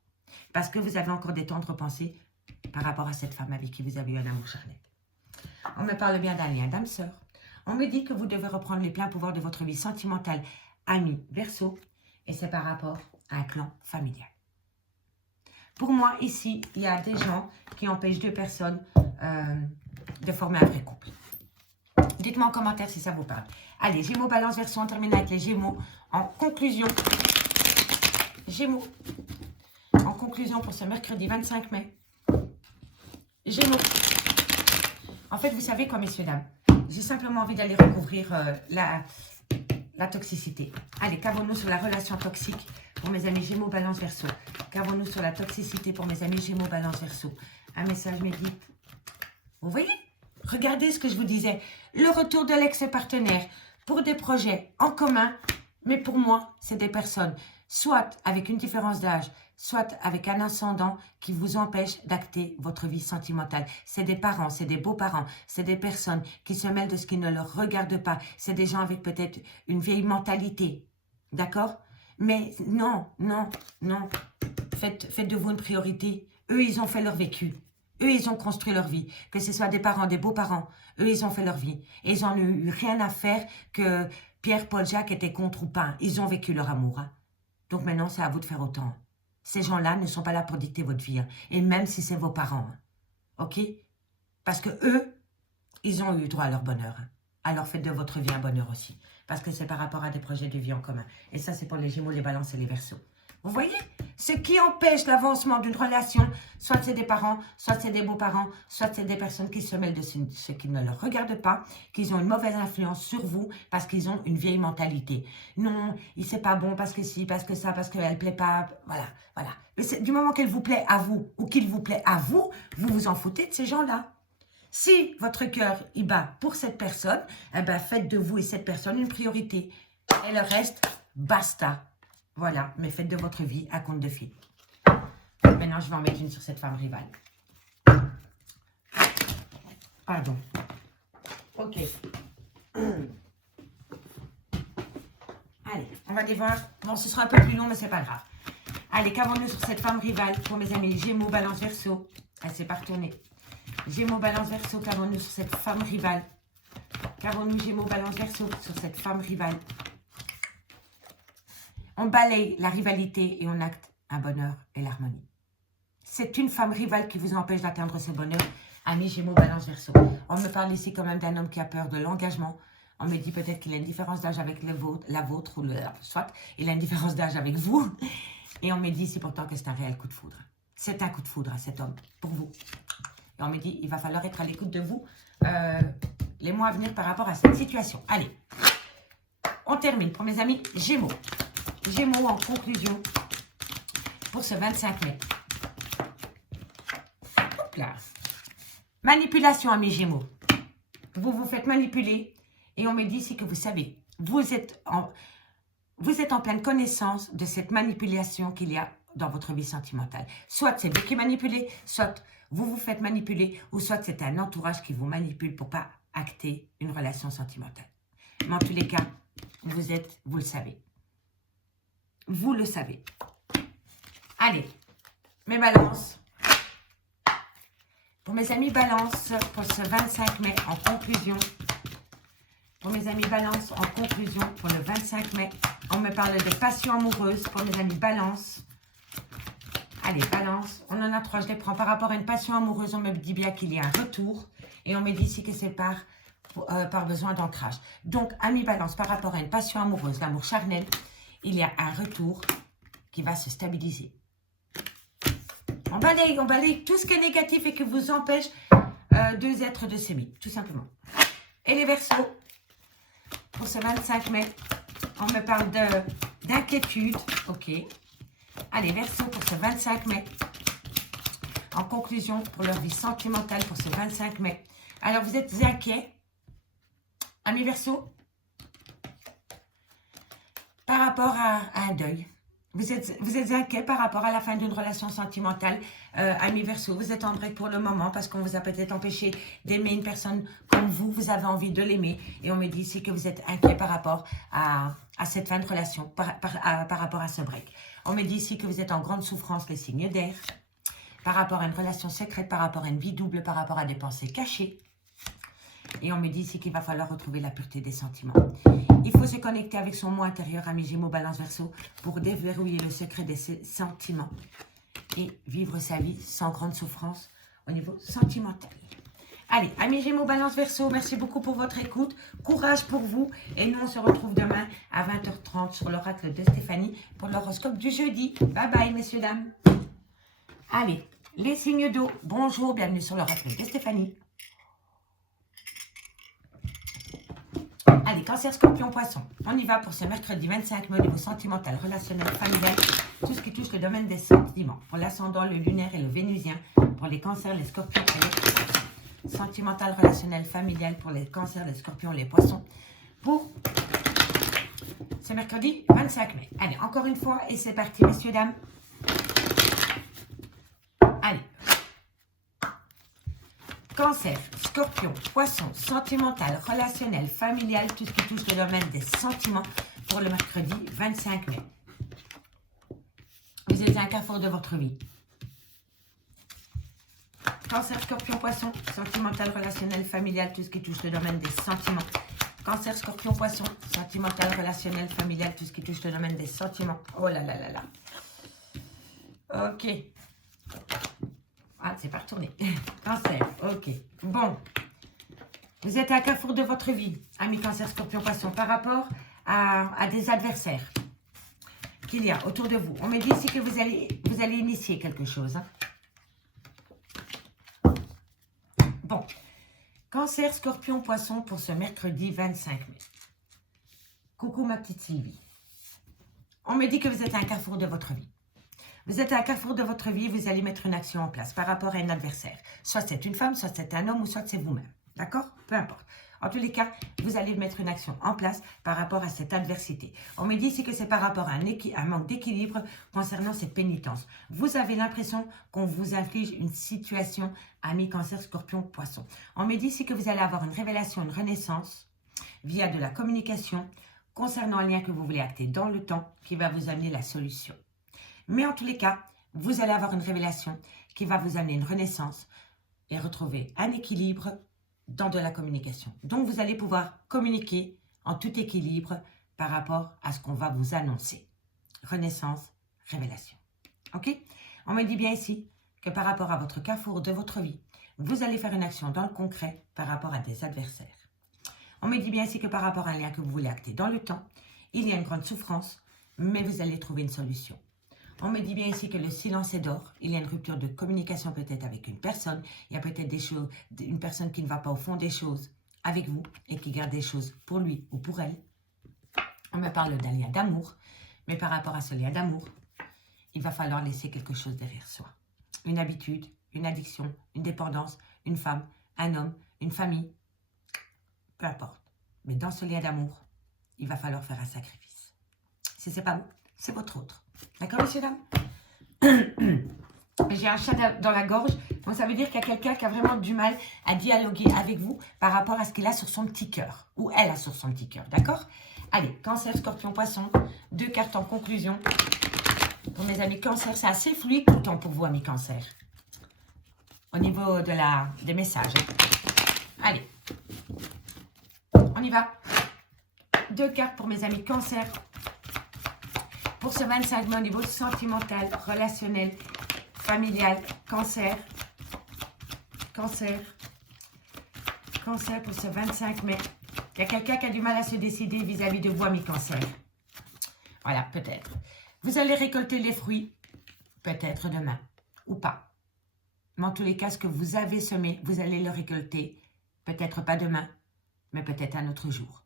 Parce que vous avez encore des tendres pensées par rapport à cette femme avec qui vous avez eu un amour charnel. On me parle bien d'un lien d'âme-sœur. On me dit que vous devez reprendre les pleins pouvoirs de votre vie sentimentale, ami Verseau, et c'est par rapport à un clan familial. Pour moi, ici, il y a des gens qui empêchent deux personnes de former un vrai couple. Dites-moi en commentaire si ça vous parle. Allez, Gémeaux, Balance, Verseau, on termine avec les Gémeaux. En conclusion, Gémeaux, en conclusion pour ce mercredi 25 mai, Gémeaux. En fait, vous savez quoi, messieurs, dames, j'ai simplement envie d'aller recouvrir la toxicité. Allez, qu'avons-nous sur la relation toxique pour mes amis Gémeaux, Balance, Verseau? Qu'avons-nous sur la toxicité pour mes amis Gémeaux, Balance, Verseau? Un message me dit, vous voyez? Regardez ce que je vous disais. Le retour de l'ex-partenaire pour des projets en commun. Mais pour moi, c'est des personnes, soit avec une différence d'âge, soit avec un ascendant qui vous empêche d'acter votre vie sentimentale. C'est des parents, c'est des beaux-parents, c'est des personnes qui se mêlent de ce qui ne leur regarde pas. C'est des gens avec peut-être une vieille mentalité, d'accord? Mais non, non, non, faites de vous une priorité. Eux, ils ont fait leur vécu. Eux, ils ont construit leur vie. Que ce soit des parents, des beaux-parents, eux, ils ont fait leur vie. Et ils n'ont eu rien à faire que Pierre, Paul, Jacques étaient contre ou pas. Ils ont vécu leur amour. Hein. Donc maintenant, c'est à vous de faire autant. Ces gens-là ne sont pas là pour dicter votre vie. Hein. Et même si c'est vos parents. Hein. OK? Parce que eux, ils ont eu droit à leur bonheur. Hein. Alors faites de votre vie un bonheur aussi. Parce que c'est par rapport à des projets de vie en commun. Et ça, c'est pour les Gémeaux, les Balances et les Verseaux. Vous voyez? Ce qui empêche l'avancement d'une relation, soit c'est des parents, soit c'est des beaux-parents, soit c'est des personnes qui se mêlent de ce qui ne leur regarde pas, qu'ils ont une mauvaise influence sur vous parce qu'ils ont une vieille mentalité. Non, c'est pas bon parce que si, parce que ça, parce qu'elle ne plaît pas. Voilà, voilà. Mais du moment qu'elle vous plaît à vous ou qu'il vous plaît à vous, vous vous en foutez de ces gens-là. Si votre cœur y bat pour cette personne, eh ben faites de vous et cette personne une priorité. Et le reste, basta. Voilà, mais faites de votre vie un conte de fées. Maintenant, je vais en mettre une sur cette femme rivale. Pardon. Ok. Allez, on va les voir. Bon, ce sera un peu plus long, mais c'est pas grave. Allez, qu'avons-nous sur cette femme rivale pour mes amis Gémeaux, Balance, Verseau. Elle s'est pas retournée. Gémeaux, Balance, Verseau, qu'avons-nous sur cette femme rivale? Qu'avons-nous Gémeaux, Balance, Verseau sur cette femme rivale? On balaye la rivalité et on acte un bonheur et l'harmonie. C'est une femme rivale qui vous empêche d'atteindre ce bonheur. Amis Gémeaux, Balance, Verseau. On me parle ici quand même d'un homme qui a peur de l'engagement. On me dit peut-être qu'il a une différence d'âge avec la vôtre, ou soit il a une différence d'âge avec vous. Et on me dit ici pourtant que c'est un réel coup de foudre. C'est un coup de foudre à cet homme, pour vous. Et on me dit il va falloir être à l'écoute de vous les mois à venir par rapport à cette situation. Allez, on termine pour mes amis Gémeaux. Gémeaux en conclusion pour ce 25 mai. Hop là. Manipulation, amis Gémeaux. Vous vous faites manipuler et on me dit ici que vous savez, vous êtes en pleine connaissance de cette manipulation qu'il y a dans votre vie sentimentale. Soit c'est vous qui manipulez, soit vous vous faites manipuler, ou soit c'est un entourage qui vous manipule pour ne pas acter une relation sentimentale. Mais en tous les cas, vous le savez. Vous le savez. Allez, mes balances. Pour mes amis balance, pour ce 25 mai, en conclusion. Pour mes amis balance, en conclusion, pour le 25 mai. On me parle de passion amoureuse pour mes amis balance. Allez, balance. On en a 3, je les prends. Par rapport à une passion amoureuse, on me dit bien qu'il y a un retour. Et on me dit ici que c'est par besoin d'ancrage. Donc, amis balance, par rapport à une passion amoureuse, l'amour charnel, il y a un retour qui va se stabiliser. On balaye tout ce qui est négatif et qui vous empêche de être de s'aimer, tout simplement. Et les Verseaux, pour ce 25 mai, on me parle d'inquiétude. Ok. Allez, Verseaux, pour ce 25 mai. En conclusion, pour leur vie sentimentale, pour ce 25 mai. Alors, vous êtes inquiets, amis Verseaux, par rapport à un deuil. Vous êtes inquiet par rapport à la fin d'une relation sentimentale, amis Verseau. Vous êtes en break pour le moment parce qu'on vous a peut-être empêché d'aimer une personne comme vous. Vous avez envie de l'aimer. Et on me dit ici que vous êtes inquiet par rapport à cette fin de relation, par rapport à ce break. On me dit ici que vous êtes en grande souffrance, les signes d'air, par rapport à une relation secrète, par rapport à une vie double, par rapport à des pensées cachées. Et on me dit ici qu'il va falloir retrouver la pureté des sentiments. Il faut se connecter avec son moi intérieur, amis Gémeaux, Balance, Verseau, pour déverrouiller le secret des sentiments et vivre sa vie sans grande souffrance au niveau sentimental. Allez, amis Gémeaux, Balance, Verseau, merci beaucoup pour votre écoute. Courage pour vous. Et nous, on se retrouve demain à 20h30 sur l'oracle de Stéphanie pour l'horoscope du jeudi. Bye bye, messieurs, dames. Allez, les signes d'eau, bonjour, bienvenue sur l'oracle de Stéphanie. Allez, Cancer, Scorpion, Poisson. On y va pour ce mercredi 25 mai au niveau sentimental, relationnel, familial, tout ce qui touche le domaine des sentiments. Pour l'ascendant, le lunaire et le vénusien. Pour les cancers, les scorpions et les poissons. Sentimental, relationnel, familial pour les cancers, les scorpions, les poissons. Pour ce mercredi 25 mai. Allez, encore une fois, et c'est parti, messieurs, dames. Allez. Cancer, Scorpion, Poisson, sentimental, relationnel, familial, tout ce qui touche le domaine des sentiments pour le mercredi 25 mai. Vous êtes à un carrefour de votre vie. Cancer, Scorpion, Poisson, sentimental, relationnel, familial, tout ce qui touche le domaine des sentiments. Cancer, Scorpion, Poisson, sentimental, relationnel, familial, tout ce qui touche le domaine des sentiments. Oh là là là là. Ok. Ah, c'est pas retourné. Cancer, ok. Bon. Vous êtes à un carrefour de votre vie, amis Cancer, Scorpion, Poisson, par rapport à des adversaires qu'il y a autour de vous. On me dit ici que vous allez initier quelque chose. Hein. Bon. Cancer, Scorpion, Poisson pour ce mercredi 25 mai. Coucou ma petite Sylvie. On me dit que vous êtes à un carrefour de votre vie. Vous êtes à un carrefour de votre vie, vous allez mettre une action en place par rapport à un adversaire. Soit c'est une femme, soit c'est un homme ou soit c'est vous-même. D'accord? Peu importe. En tous les cas, vous allez mettre une action en place par rapport à cette adversité. On me dit ici que c'est par rapport à un manque d'équilibre concernant cette pénitence. Vous avez l'impression qu'on vous inflige une situation, ami Cancer, Scorpion, Poisson. On me dit ici que vous allez avoir une révélation, une renaissance via de la communication concernant un lien que vous voulez acter dans le temps qui va vous amener la solution. Mais en tous les cas, vous allez avoir une révélation qui va vous amener une renaissance et retrouver un équilibre dans de la communication. Donc, vous allez pouvoir communiquer en tout équilibre par rapport à ce qu'on va vous annoncer. Renaissance, révélation. OK? On me dit bien ici que par rapport à votre carrefour de votre vie, vous allez faire une action dans le concret par rapport à des adversaires. On me dit bien ici que par rapport à un lien que vous voulez acter dans le temps, il y a une grande souffrance, mais vous allez trouver une solution. On me dit bien ici que le silence est d'or. Il y a une rupture de communication peut-être avec une personne. Il y a peut-être des choses, une personne qui ne va pas au fond des choses avec vous et qui garde des choses pour lui ou pour elle. On me parle d'un lien d'amour. Mais par rapport à ce lien d'amour, il va falloir laisser quelque chose derrière soi. Une habitude, une addiction, une dépendance, une femme, un homme, une famille. Peu importe. Mais dans ce lien d'amour, il va falloir faire un sacrifice. Si ce n'est pas vous, c'est votre autre. D'accord, messieurs, dames? J'ai un chat dans la gorge. Donc, ça veut dire qu'il y a quelqu'un qui a vraiment du mal à dialoguer avec vous par rapport à ce qu'il a sur son petit cœur. Ou elle a sur son petit cœur. D'accord? Allez, Cancer, Scorpion, Poisson. 2 cartes en conclusion. Pour mes amis Cancer, c'est assez fluide tout le temps pour vous, amis Cancer. Au niveau des messages. Allez. On y va. 2 cartes pour mes amis Cancer. Pour ce 25 mai au niveau sentimental, relationnel, familial, Cancer. Cancer. Cancer pour ce 25 mai. Il y a quelqu'un qui a du mal à se décider vis-à-vis de vous, amis Cancer. Voilà, peut-être. Vous allez récolter les fruits, peut-être demain, ou pas. Mais en tous les cas, ce que vous avez semé, vous allez le récolter, peut-être pas demain, mais peut-être un autre jour.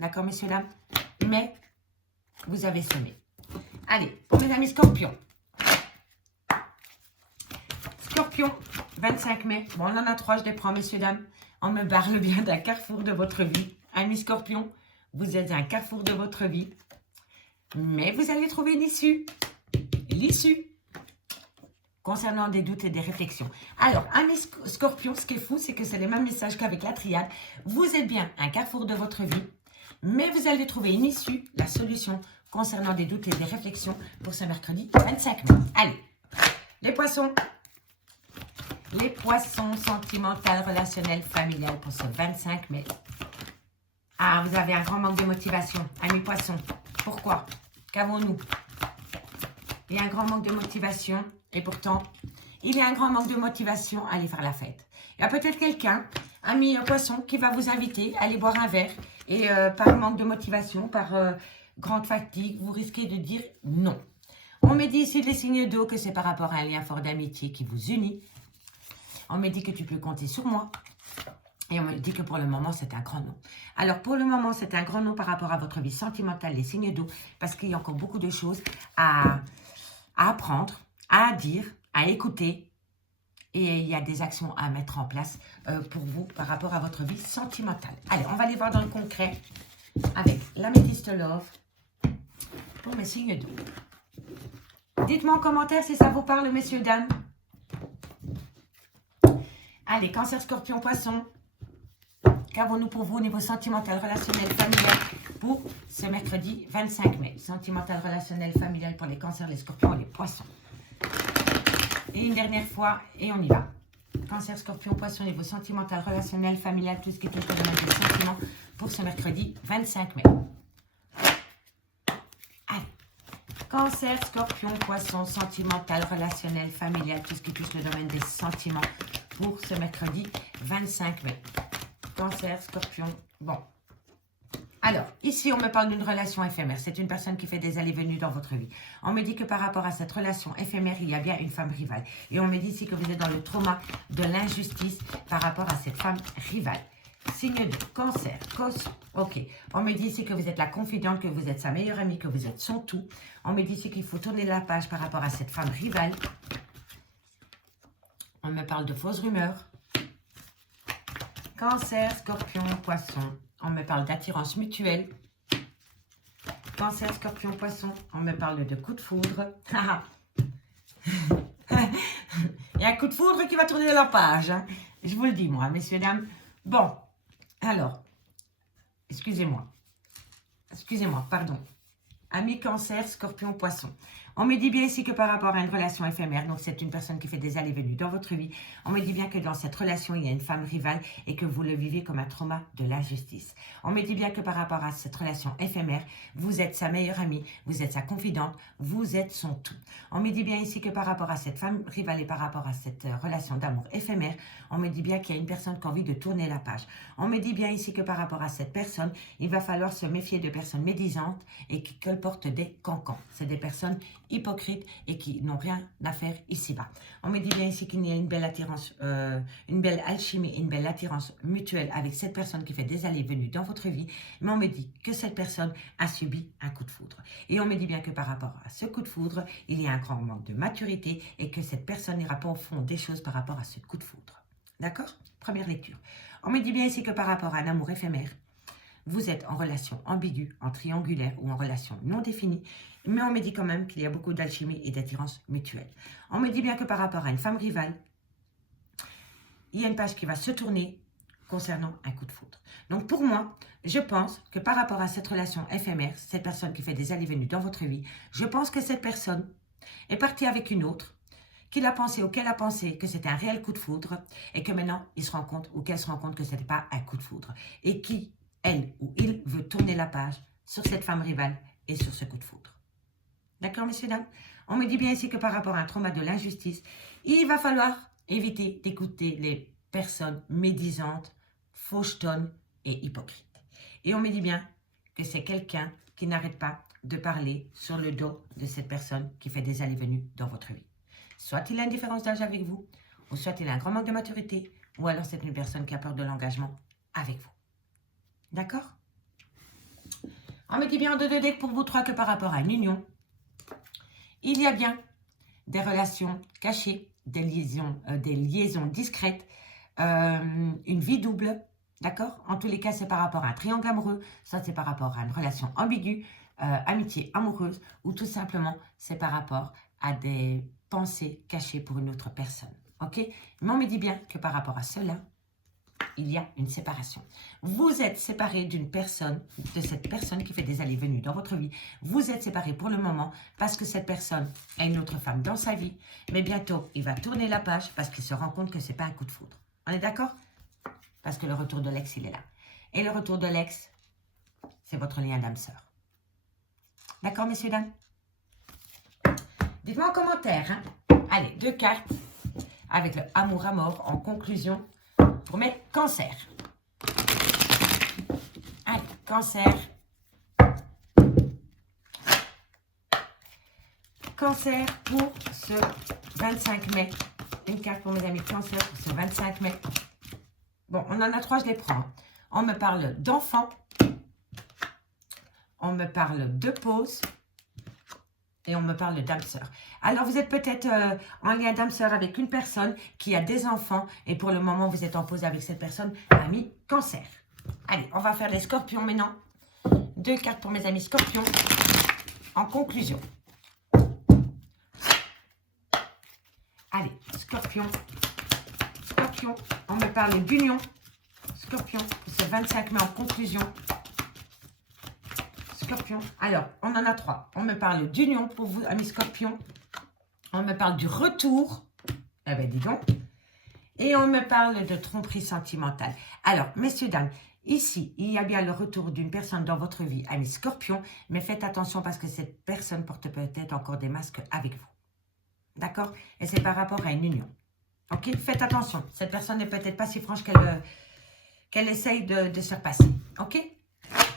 D'accord, messieurs, dames? Mais vous avez semé. Allez, pour mes amis Scorpion. Scorpion, 25 mai. Bon, on en a 3, je les prends, messieurs, dames. On me parle bien d'un carrefour de votre vie. Amis Scorpion, vous êtes à un carrefour de votre vie. Mais vous allez trouver une issue. L'issue. Concernant des doutes et des réflexions. Alors, amis Scorpion, ce qui est fou, c'est que c'est les mêmes messages qu'avec la triade. Vous êtes bien à un carrefour de votre vie. Mais vous allez trouver une issue, la solution concernant des doutes et des réflexions pour ce mercredi 25 mai. Allez, les poissons. Les poissons sentimental, relationnel, familial pour ce 25 mai. Ah, vous avez un grand manque de motivation, amis poissons. Pourquoi? Qu'avons-nous? Il y a un grand manque de motivation et pourtant, il y a un grand manque de motivation à aller faire la fête. Il y a peut-être quelqu'un, ami poisson, qui va vous inviter à aller boire un verre et par manque de motivation, par grande fatigue, vous risquez de dire non. On me dit ici les signes d'eau que c'est par rapport à un lien fort d'amitié qui vous unit. On me dit que tu peux compter sur moi. Et on me dit que pour le moment, c'est un grand non. Alors, pour le moment, c'est un grand non par rapport à votre vie sentimentale, les signes d'eau, parce qu'il y a encore beaucoup de choses à apprendre, à dire, à écouter. Et il y a des actions à mettre en place pour vous par rapport à votre vie sentimentale. Allez, on va aller voir dans le concret avec l'améthyste love pour mes signes d'eau. Dites-moi en commentaire si ça vous parle, messieurs, dames. Allez, Cancer, Scorpion, Poisson. Qu'avons-nous pour vous au niveau sentimental, relationnel, familial pour ce mercredi 25 mai. Sentimental, relationnel, familial pour les cancers, les scorpions et les poissons. Et une dernière fois, et on y va. Cancer, Scorpion, Poisson, niveau sentimental, relationnel, familial, tout ce qui est autour de des sentiments pour ce mercredi 25 mai. Allez. Cancer, Scorpion, Poisson, sentimental, relationnel, familial, tout ce qui touche le domaine des sentiments pour ce mercredi 25 mai. Cancer, Scorpion, bon. Alors, ici, on me parle d'une relation éphémère. C'est une personne qui fait des allées-venues dans votre vie. On me dit que par rapport à cette relation éphémère, il y a bien une femme rivale. Et on me dit ici que vous êtes dans le trauma de l'injustice par rapport à cette femme rivale. Signe de Cancer, ok. On me dit ici que vous êtes la confidente, que vous êtes sa meilleure amie, que vous êtes son tout. On me dit ici qu'il faut tourner la page par rapport à cette femme rivale. On me parle de fausses rumeurs. Cancer, Scorpion, Poisson. On me parle d'attirance mutuelle. Cancer, Scorpion, Poisson. On me parle de coup de foudre. Il y a un coup de foudre qui va tourner la page. Hein. Je vous le dis, moi, messieurs, dames. Bon, alors, excusez-moi. Excusez-moi, pardon. Amis Cancer, Scorpion, Poisson. On me dit bien ici que par rapport à une relation éphémère, donc c'est une personne qui fait des allées-venues dans votre vie, on me dit bien que dans cette relation, il y a une femme rivale et que vous le vivez comme un trauma de l'injustice. On me dit bien que par rapport à cette relation éphémère, vous êtes sa meilleure amie, vous êtes sa confidente, vous êtes son tout. On me dit bien ici que par rapport à cette femme rivale et par rapport à cette relation d'amour éphémère, on me dit bien qu'il y a une personne qui a envie de tourner la page. On me dit bien ici que par rapport à cette personne, il va falloir se méfier de personnes médisantes et qui colportent des cancans. C'est des personnes hypocrites et qui n'ont rien à faire ici-bas. On me dit bien ici qu'il y a une belle attirance, une belle alchimie, une belle attirance mutuelle avec cette personne qui fait des allées-venues dans votre vie, mais on me dit que cette personne a subi un coup de foudre. Et on me dit bien que par rapport à ce coup de foudre, il y a un grand manque de maturité et que cette personne n'ira pas au fond des choses par rapport à ce coup de foudre. D'accord? Première lecture. On me dit bien ici que par rapport à un amour éphémère, vous êtes en relation ambiguë, en triangulaire ou en relation non définie, mais on me dit quand même qu'il y a beaucoup d'alchimie et d'attirance mutuelle. On me dit bien que par rapport à une femme rivale, il y a une page qui va se tourner concernant un coup de foudre. Donc pour moi, je pense que par rapport à cette relation éphémère, cette personne qui fait des allées-venues dans votre vie, je pense que cette personne est partie avec une autre, qu'il a pensé ou qu'elle a pensé que c'était un réel coup de foudre et que maintenant, il se rend compte ou qu'elle se rend compte que ce n'était pas un coup de foudre. Et qui, elle ou il, veut tourner la page sur cette femme rivale et sur ce coup de foudre. D'accord, messieurs, dames? On me dit bien ici que par rapport à un trauma de l'injustice, il va falloir éviter d'écouter les personnes médisantes, fauchetonnes et hypocrites. Et on me dit bien que c'est quelqu'un qui n'arrête pas de parler sur le dos de cette personne qui fait des allées-venues dans votre vie. Soit il a une différence d'âge avec vous, ou soit il a un grand manque de maturité, ou alors c'est une personne qui a peur de l'engagement avec vous. D'accord? On me dit bien en 2 decks pour vous 3 que par rapport à une union, il y a bien des relations cachées, des liaisons discrètes, une vie double, d'accord? En tous les cas, c'est par rapport à un triangle amoureux, ça c'est par rapport à une relation ambiguë, amitié amoureuse, ou tout simplement c'est par rapport à des pensées cachées pour une autre personne, ok? Mais on me dit bien que par rapport à cela, il y a une séparation. Vous êtes séparé d'une personne, de cette personne qui fait des allées-venues dans votre vie. Vous êtes séparé pour le moment parce que cette personne a une autre femme dans sa vie. Mais bientôt, il va tourner la page parce qu'il se rend compte que ce n'est pas un coup de foudre. On est d'accord? Parce que le retour de l'ex, il est là. Et le retour de l'ex, c'est votre lien d'âme-sœur. D'accord, messieurs, dames? Dites-moi en commentaire. Hein? Allez, 2 cartes avec le amour à mort en conclusion pour mes cancers. Allez, cancer. Cancer pour ce 25 mai. Une carte pour mes amis cancer pour ce 25 mai. Bon, on en a 3, je les prends. On me parle d'enfants. On me parle de pause. Et on me parle d'âme sœur. Alors, vous êtes peut-être en lien d'âme sœur avec une personne qui a des enfants. Et pour le moment, vous êtes en pause avec cette personne, ami cancer. Allez, on va faire les scorpions maintenant. 2 cartes pour mes amis scorpions. En conclusion. Scorpion. Scorpion, on me parle d'union. Scorpion, c'est 25 mai en conclusion. Scorpion, alors, on en a 3. On me parle d'union pour vous, amis Scorpion. On me parle du retour. Eh bien, dis donc. Et on me parle de tromperie sentimentale. Alors, messieurs, dames, ici, il y a bien le retour d'une personne dans votre vie, amis Scorpion. Mais faites attention parce que cette personne porte peut-être encore des masques avec vous. D'accord? Et c'est par rapport à une union. Ok? Faites attention. Cette personne n'est peut-être pas si franche qu'elle essaye de se repasser. Ok?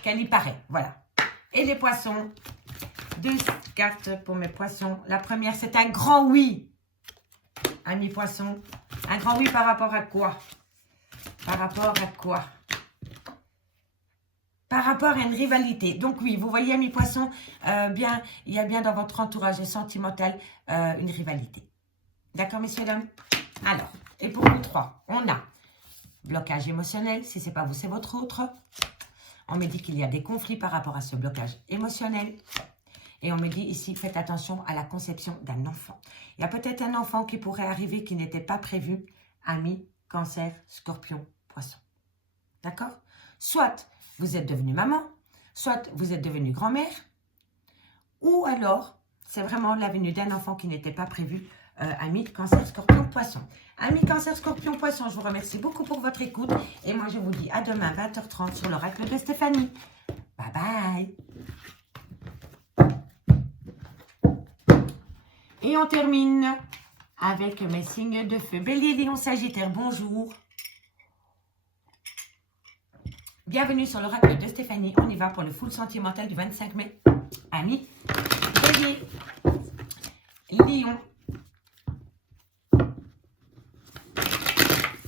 Qu'elle y paraît. Voilà. Et les poissons. 2 cartes pour mes poissons. La première, c'est un grand oui. Amis poissons. Un grand oui par rapport à quoi? Par rapport à quoi? Par rapport à une rivalité. Donc oui, vous voyez, amis poissons, il y a bien dans votre entourage sentimental une rivalité. D'accord, messieurs, dames? Alors, et pour nous 3, on a blocage émotionnel. Si ce n'est pas vous, c'est votre autre. On me dit qu'il y a des conflits par rapport à ce blocage émotionnel. Et on me dit ici, faites attention à la conception d'un enfant. Il y a peut-être un enfant qui pourrait arriver qui n'était pas prévu. Amis, Cancer, Scorpion, Poisson. D'accord? Soit vous êtes devenu maman, soit vous êtes devenu grand-mère, ou alors c'est vraiment la venue d'un enfant qui n'était pas prévu. Amis, Cancer, Scorpion, Poisson. Amis, Cancer, Scorpion, Poisson, je vous remercie beaucoup pour votre écoute. Et moi, je vous dis à demain, 20h30 sur l'oracle de Stéphanie. Bye bye. Et on termine avec mes signes de feu. Bélier, Lion, Sagittaire, bonjour. Bienvenue sur l'oracle de Stéphanie. On y va pour le full sentimental du 25 mai. Amis, Bélier, Lion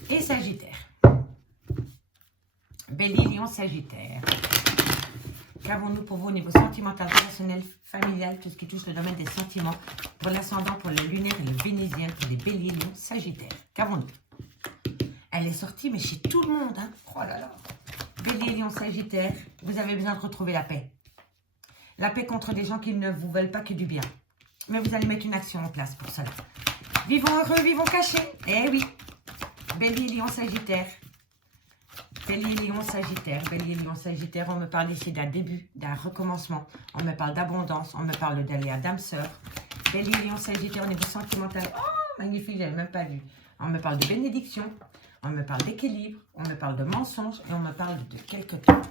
et Sagittaire. Bélier, Lion, Sagittaire. Qu'avons-nous pour vous au niveau sentimental, relationnel, familial, tout ce qui touche le domaine des sentiments, pour l'ascendant, pour le lunaire et le vénusien, pour les béliers, lions, sagittaires. Qu'avons-nous? Elle est sortie, mais chez tout le monde, hein. Oh là là. Bélier, lion, sagittaire, vous avez besoin de retrouver la paix. La paix contre des gens qui ne vous veulent pas que du bien. Mais vous allez mettre une action en place pour cela. Vivons heureux, vivons cachés. Eh oui. Bélier, lion, sagittaire. Bélier, Lion, Sagittaire. Bélier, Lion, Sagittaire. On me parle ici d'un début, d'un recommencement. On me parle d'abondance. On me parle d'aléa d'âme sœur. Bélier, Lion, Sagittaire au niveau sentimental. Oh, magnifique, je n'avais même pas vu. On me parle de bénédiction. On me parle d'équilibre. On me parle de mensonge. Et on me parle de quelque temps.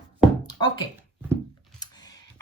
Ok.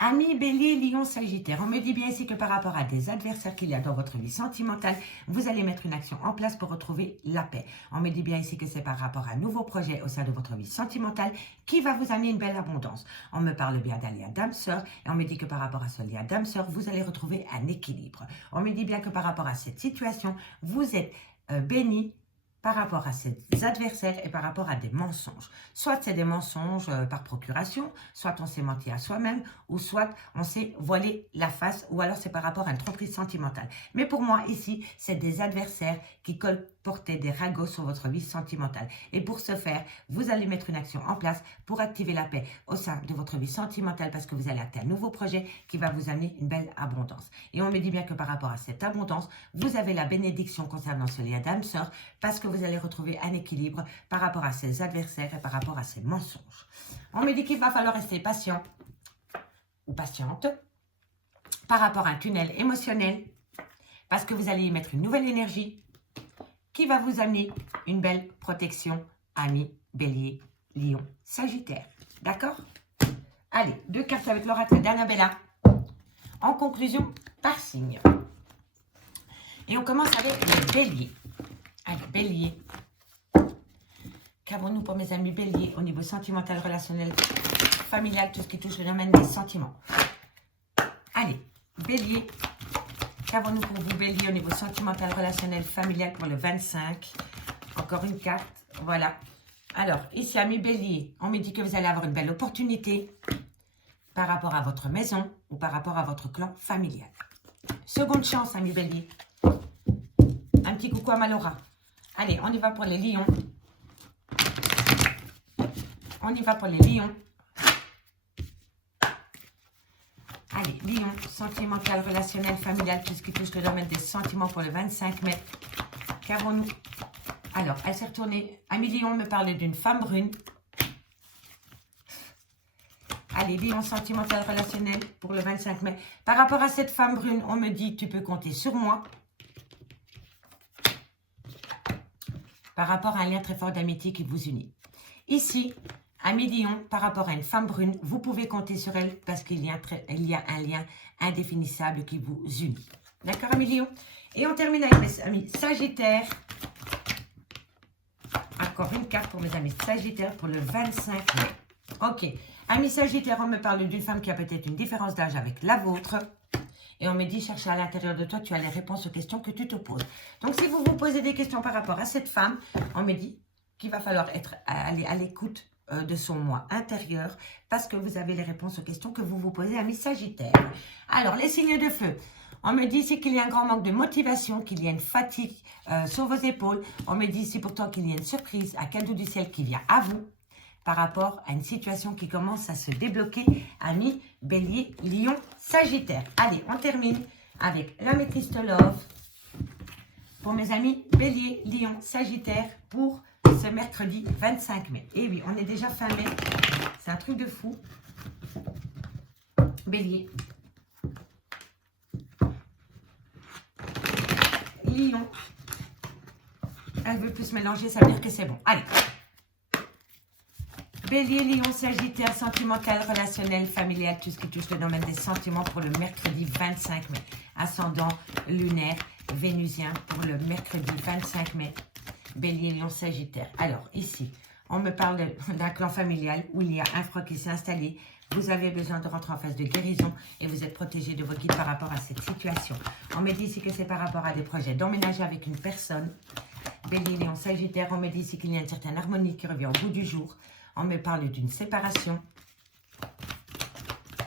Amis, Bélier, Lion, Sagittaire, on me dit bien ici que par rapport à des adversaires qu'il y a dans votre vie sentimentale, vous allez mettre une action en place pour retrouver la paix. On me dit bien ici que c'est par rapport à un nouveau projet au sein de votre vie sentimentale qui va vous amener une belle abondance. On me parle bien d'un lien d'âme sœur et on me dit que par rapport à ce lien d'âme sœur, vous allez retrouver un équilibre. On me dit bien que par rapport à cette situation, vous êtes béni par rapport à ces adversaires et par rapport à des mensonges. Soit c'est des mensonges par procuration, soit on s'est menti à soi-même, ou soit on s'est voilé la face, ou alors c'est par rapport à une tromperie sentimentale. Mais pour moi, ici, c'est des adversaires qui colportaient des ragots sur votre vie sentimentale. Et pour ce faire, vous allez mettre une action en place pour activer la paix au sein de votre vie sentimentale parce que vous allez acter un nouveau projet qui va vous amener une belle abondance. Et on me dit bien que par rapport à cette abondance, vous avez la bénédiction concernant ce lien d'âme sœur parce que vous allez retrouver un équilibre par rapport à ces adversaires et par rapport à ces mensonges. On me dit qu'il va falloir rester patient ou patiente par rapport à un tunnel émotionnel parce que vous allez y mettre une nouvelle énergie qui va vous amener une belle protection, amis, bélier, lion, sagittaire. D'accord? Allez, 2 cartes avec l'oracle d'Annabella. En conclusion, par signe. Et on commence avec le bélier. Allez, bélier. Qu'avons-nous pour mes amis bélier au niveau sentimental, relationnel, familial, tout ce qui touche le domaine des sentiments? Allez, bélier. Qu'avons-nous pour vous, bélier, au niveau sentimental, relationnel, familial pour le 25? Encore une carte, voilà. Alors, ici, amis bélier, on me dit que vous allez avoir une belle opportunité par rapport à votre maison ou par rapport à votre clan familial. Seconde chance, amis bélier. Un petit coucou à Malora. Allez, on y va pour les lions. On y va pour les lions. Allez, lion, sentimental, relationnel, familial, tout ce qui touche le domaine des sentiments pour le 25 mai. Qu'avons-nous? Alors, elle s'est retournée. Ami Lion me parlait d'une femme brune. Allez, Lion sentimental relationnel pour le 25 mai. Par rapport à cette femme brune, on me dit, tu peux compter sur moi. Par rapport à un lien très fort d'amitié qui vous unit. Ici, ami Lion, par rapport à une femme brune, vous pouvez compter sur elle parce qu'il y a un lien indéfinissable qui vous unit. D'accord, ami Lion? Et on termine avec mes amis Sagittaire. Encore une carte pour mes amis Sagittaire pour le 25 mai. Ok. Amis Sagittaire, on me parle d'une femme qui a peut-être une différence d'âge avec la vôtre. Et on me dit, cherche à l'intérieur de toi, tu as les réponses aux questions que tu te poses. Donc, si vous vous posez des questions par rapport à cette femme, on me dit qu'il va falloir aller à l'écoute de son moi intérieur parce que vous avez les réponses aux questions que vous vous posez, amis Sagittaire. Alors, les signes de feu. On me dit ici qu'il y a un grand manque de motivation, qu'il y a une fatigue sur vos épaules. On me dit ici pourtant qu'il y a une surprise, un cadeau du ciel qui vient à vous par rapport à une situation qui commence à se débloquer, amis Bélier, Lion, Sagittaire. Allez, on termine avec l'améthyste love pour mes amis Bélier, Lion, Sagittaire pour ce mercredi 25 mai. Et oui, on est déjà fin mai. C'est un truc de fou. Bélier, Lion. Elle veut plus se mélanger, ça veut dire que c'est bon. Allez. Bélier, Lion, Sagittaire, sentimental, relationnel, familial, tout ce qui touche le domaine des sentiments pour le mercredi 25 mai. Ascendant lunaire, vénusien pour le mercredi 25 mai. Bélier, Lion, Sagittaire. Alors, ici, on me parle d'un clan familial où il y a un froid qui s'est installé. Vous avez besoin de rentrer en phase de guérison et vous êtes protégé de vos guides par rapport à cette situation. On me dit ici que c'est par rapport à des projets d'emménager avec une personne. Bélier, Lion, Sagittaire, on me dit ici qu'il y a une certaine harmonie qui revient au bout du jour. On me parle d'une séparation.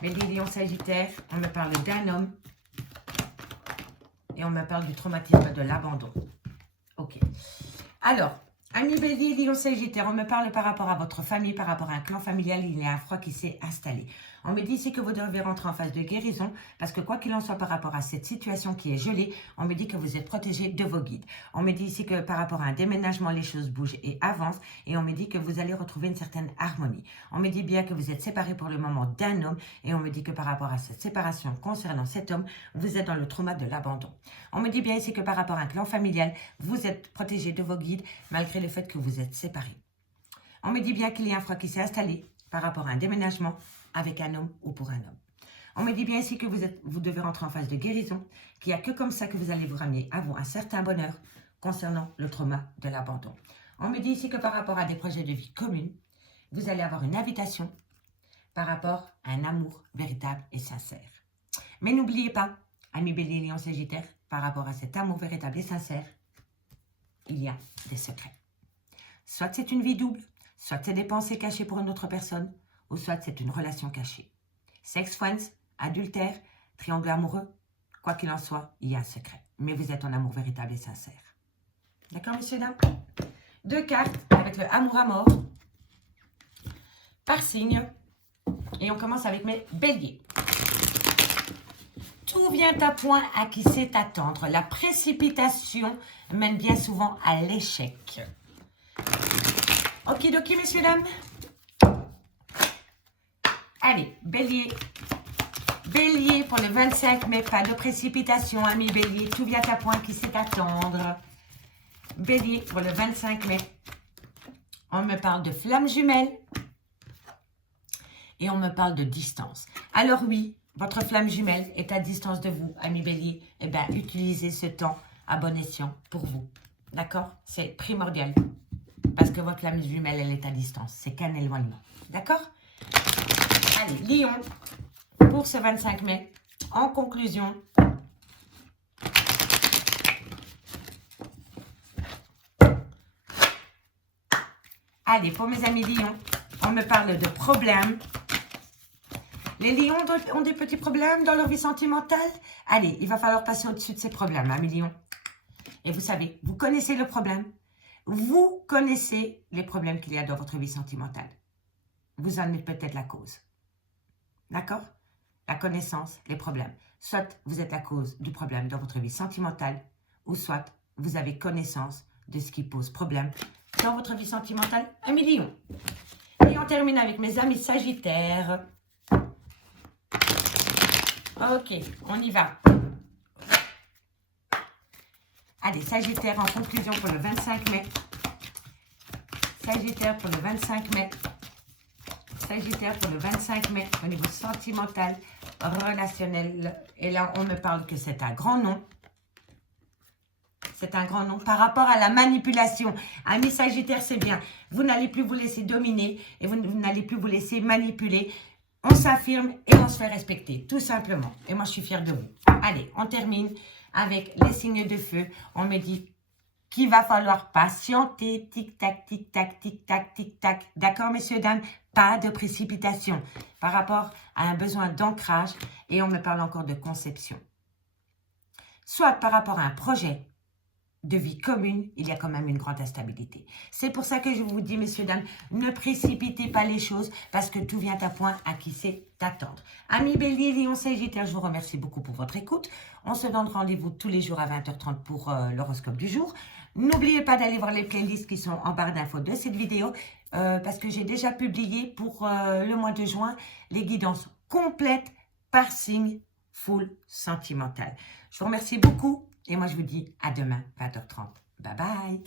Bélier, Lion, Sagittaire, on me parle d'un homme. Et on me parle du traumatisme de l'abandon. Ok. Alors, amis Bélier, Lion, Sagittaire, on me parle par rapport à votre famille, par rapport à un clan familial, il y a un froid qui s'est installé. On me dit ici que vous devez rentrer en phase de guérison, parce que quoi qu'il en soit par rapport à cette situation qui est gelée, on me dit que vous êtes protégé de vos guides. On me dit ici que par rapport à un déménagement, les choses bougent et avancent, et on me dit que vous allez retrouver une certaine harmonie. On me dit bien que vous êtes séparés pour le moment d'un homme, et on me dit que par rapport à cette séparation concernant cet homme, vous êtes dans le trauma de l'abandon. On me dit bien ici que par rapport à un clan familial, vous êtes protégé de vos guides, malgré le fait que vous êtes séparés. On me dit bien qu'il y a un froid qui s'est installé par rapport à un déménagement avec un homme ou pour un homme. On me dit bien ici que vous devez rentrer en phase de guérison, qu'il n'y a que comme ça que vous allez vous ramener à vous un certain bonheur concernant le trauma de l'abandon. On me dit ici que par rapport à des projets de vie communs, vous allez avoir une invitation par rapport à un amour véritable et sincère. Mais n'oubliez pas, amis Bélier, Lion, Sagittaire, par rapport à cet amour véritable et sincère, il y a des secrets. Soit c'est une vie double, soit c'est des pensées cachées pour une autre personne, ou soit c'est une relation cachée. Sex friends, adultère, triangle amoureux, quoi qu'il en soit, il y a un secret. Mais vous êtes en amour véritable et sincère. D'accord, messieurs, dames? 2 cartes avec le amour à mort, par signe. Et on commence avec mes béliers. Tout vient à point à qui sait attendre. La précipitation mène bien souvent à l'échec. Okidoki, messieurs, dames. Allez, bélier. Bélier pour le 25 mai, pas de précipitation, amis bélier. Tout vient à point qui sait attendre. Bélier pour le 25 mai. On me parle de flammes jumelles. Et on me parle de distance. Alors oui, votre flamme jumelle est à distance de vous, amis bélier. Eh bien, utilisez ce temps à bon escient pour vous. D'accord? C'est primordial. Parce que votre flamme jumelle, elle est à distance. C'est qu'un éloignement. D'accord? Allez, Lion, pour ce 25 mai, en conclusion, allez, pour mes amis Lions, on me parle de problèmes. Les lions ont des petits problèmes dans leur vie sentimentale. Allez, il va falloir passer au-dessus de ces problèmes, amis lions. Et vous savez, vous connaissez le problème. Vous connaissez les problèmes qu'il y a dans votre vie sentimentale. Vous en êtes peut-être la cause. D'accord? La connaissance, les problèmes. Soit vous êtes la cause du problème dans votre vie sentimentale, ou soit vous avez connaissance de ce qui pose problème dans votre vie sentimentale, amis Lion. Et on termine avec mes amis Sagittaires. Ok, on y va. Allez, Sagittaire en conclusion pour le 25 mai. Sagittaire pour le 25 mai. Sagittaire pour le 25 mai au niveau sentimental, relationnel. Et là, on me parle que c'est un grand nom. C'est un grand nom par rapport à la manipulation. Amis Sagittaire, c'est bien. Vous n'allez plus vous laisser dominer et vous n'allez plus vous laisser manipuler. On s'affirme et on se fait respecter, tout simplement. Et moi, je suis fière de vous. Allez, on termine avec les signes de feu. On me dit qu'il va falloir patienter. Tic-tac, tic-tac, tic-tac, tic-tac. D'accord, messieurs, dames? Pas de précipitation par rapport à un besoin d'ancrage. Et on me parle encore de conception. Soit par rapport à un projet de vie commune, il y a quand même une grande instabilité. C'est pour ça que je vous dis, messieurs, dames, ne précipitez pas les choses parce que tout vient à point à qui sait attendre. Amis Bélier, Lion, Sagittaire, je vous remercie beaucoup pour votre écoute. On se donne rendez-vous tous les jours à 20h30 pour l'horoscope du jour. N'oubliez pas d'aller voir les playlists qui sont en barre d'infos de cette vidéo parce que j'ai déjà publié pour le mois de juin les guidances complètes par signe full sentimental. Je vous remercie beaucoup. Et moi, je vous dis à demain, 20h30. Bye bye.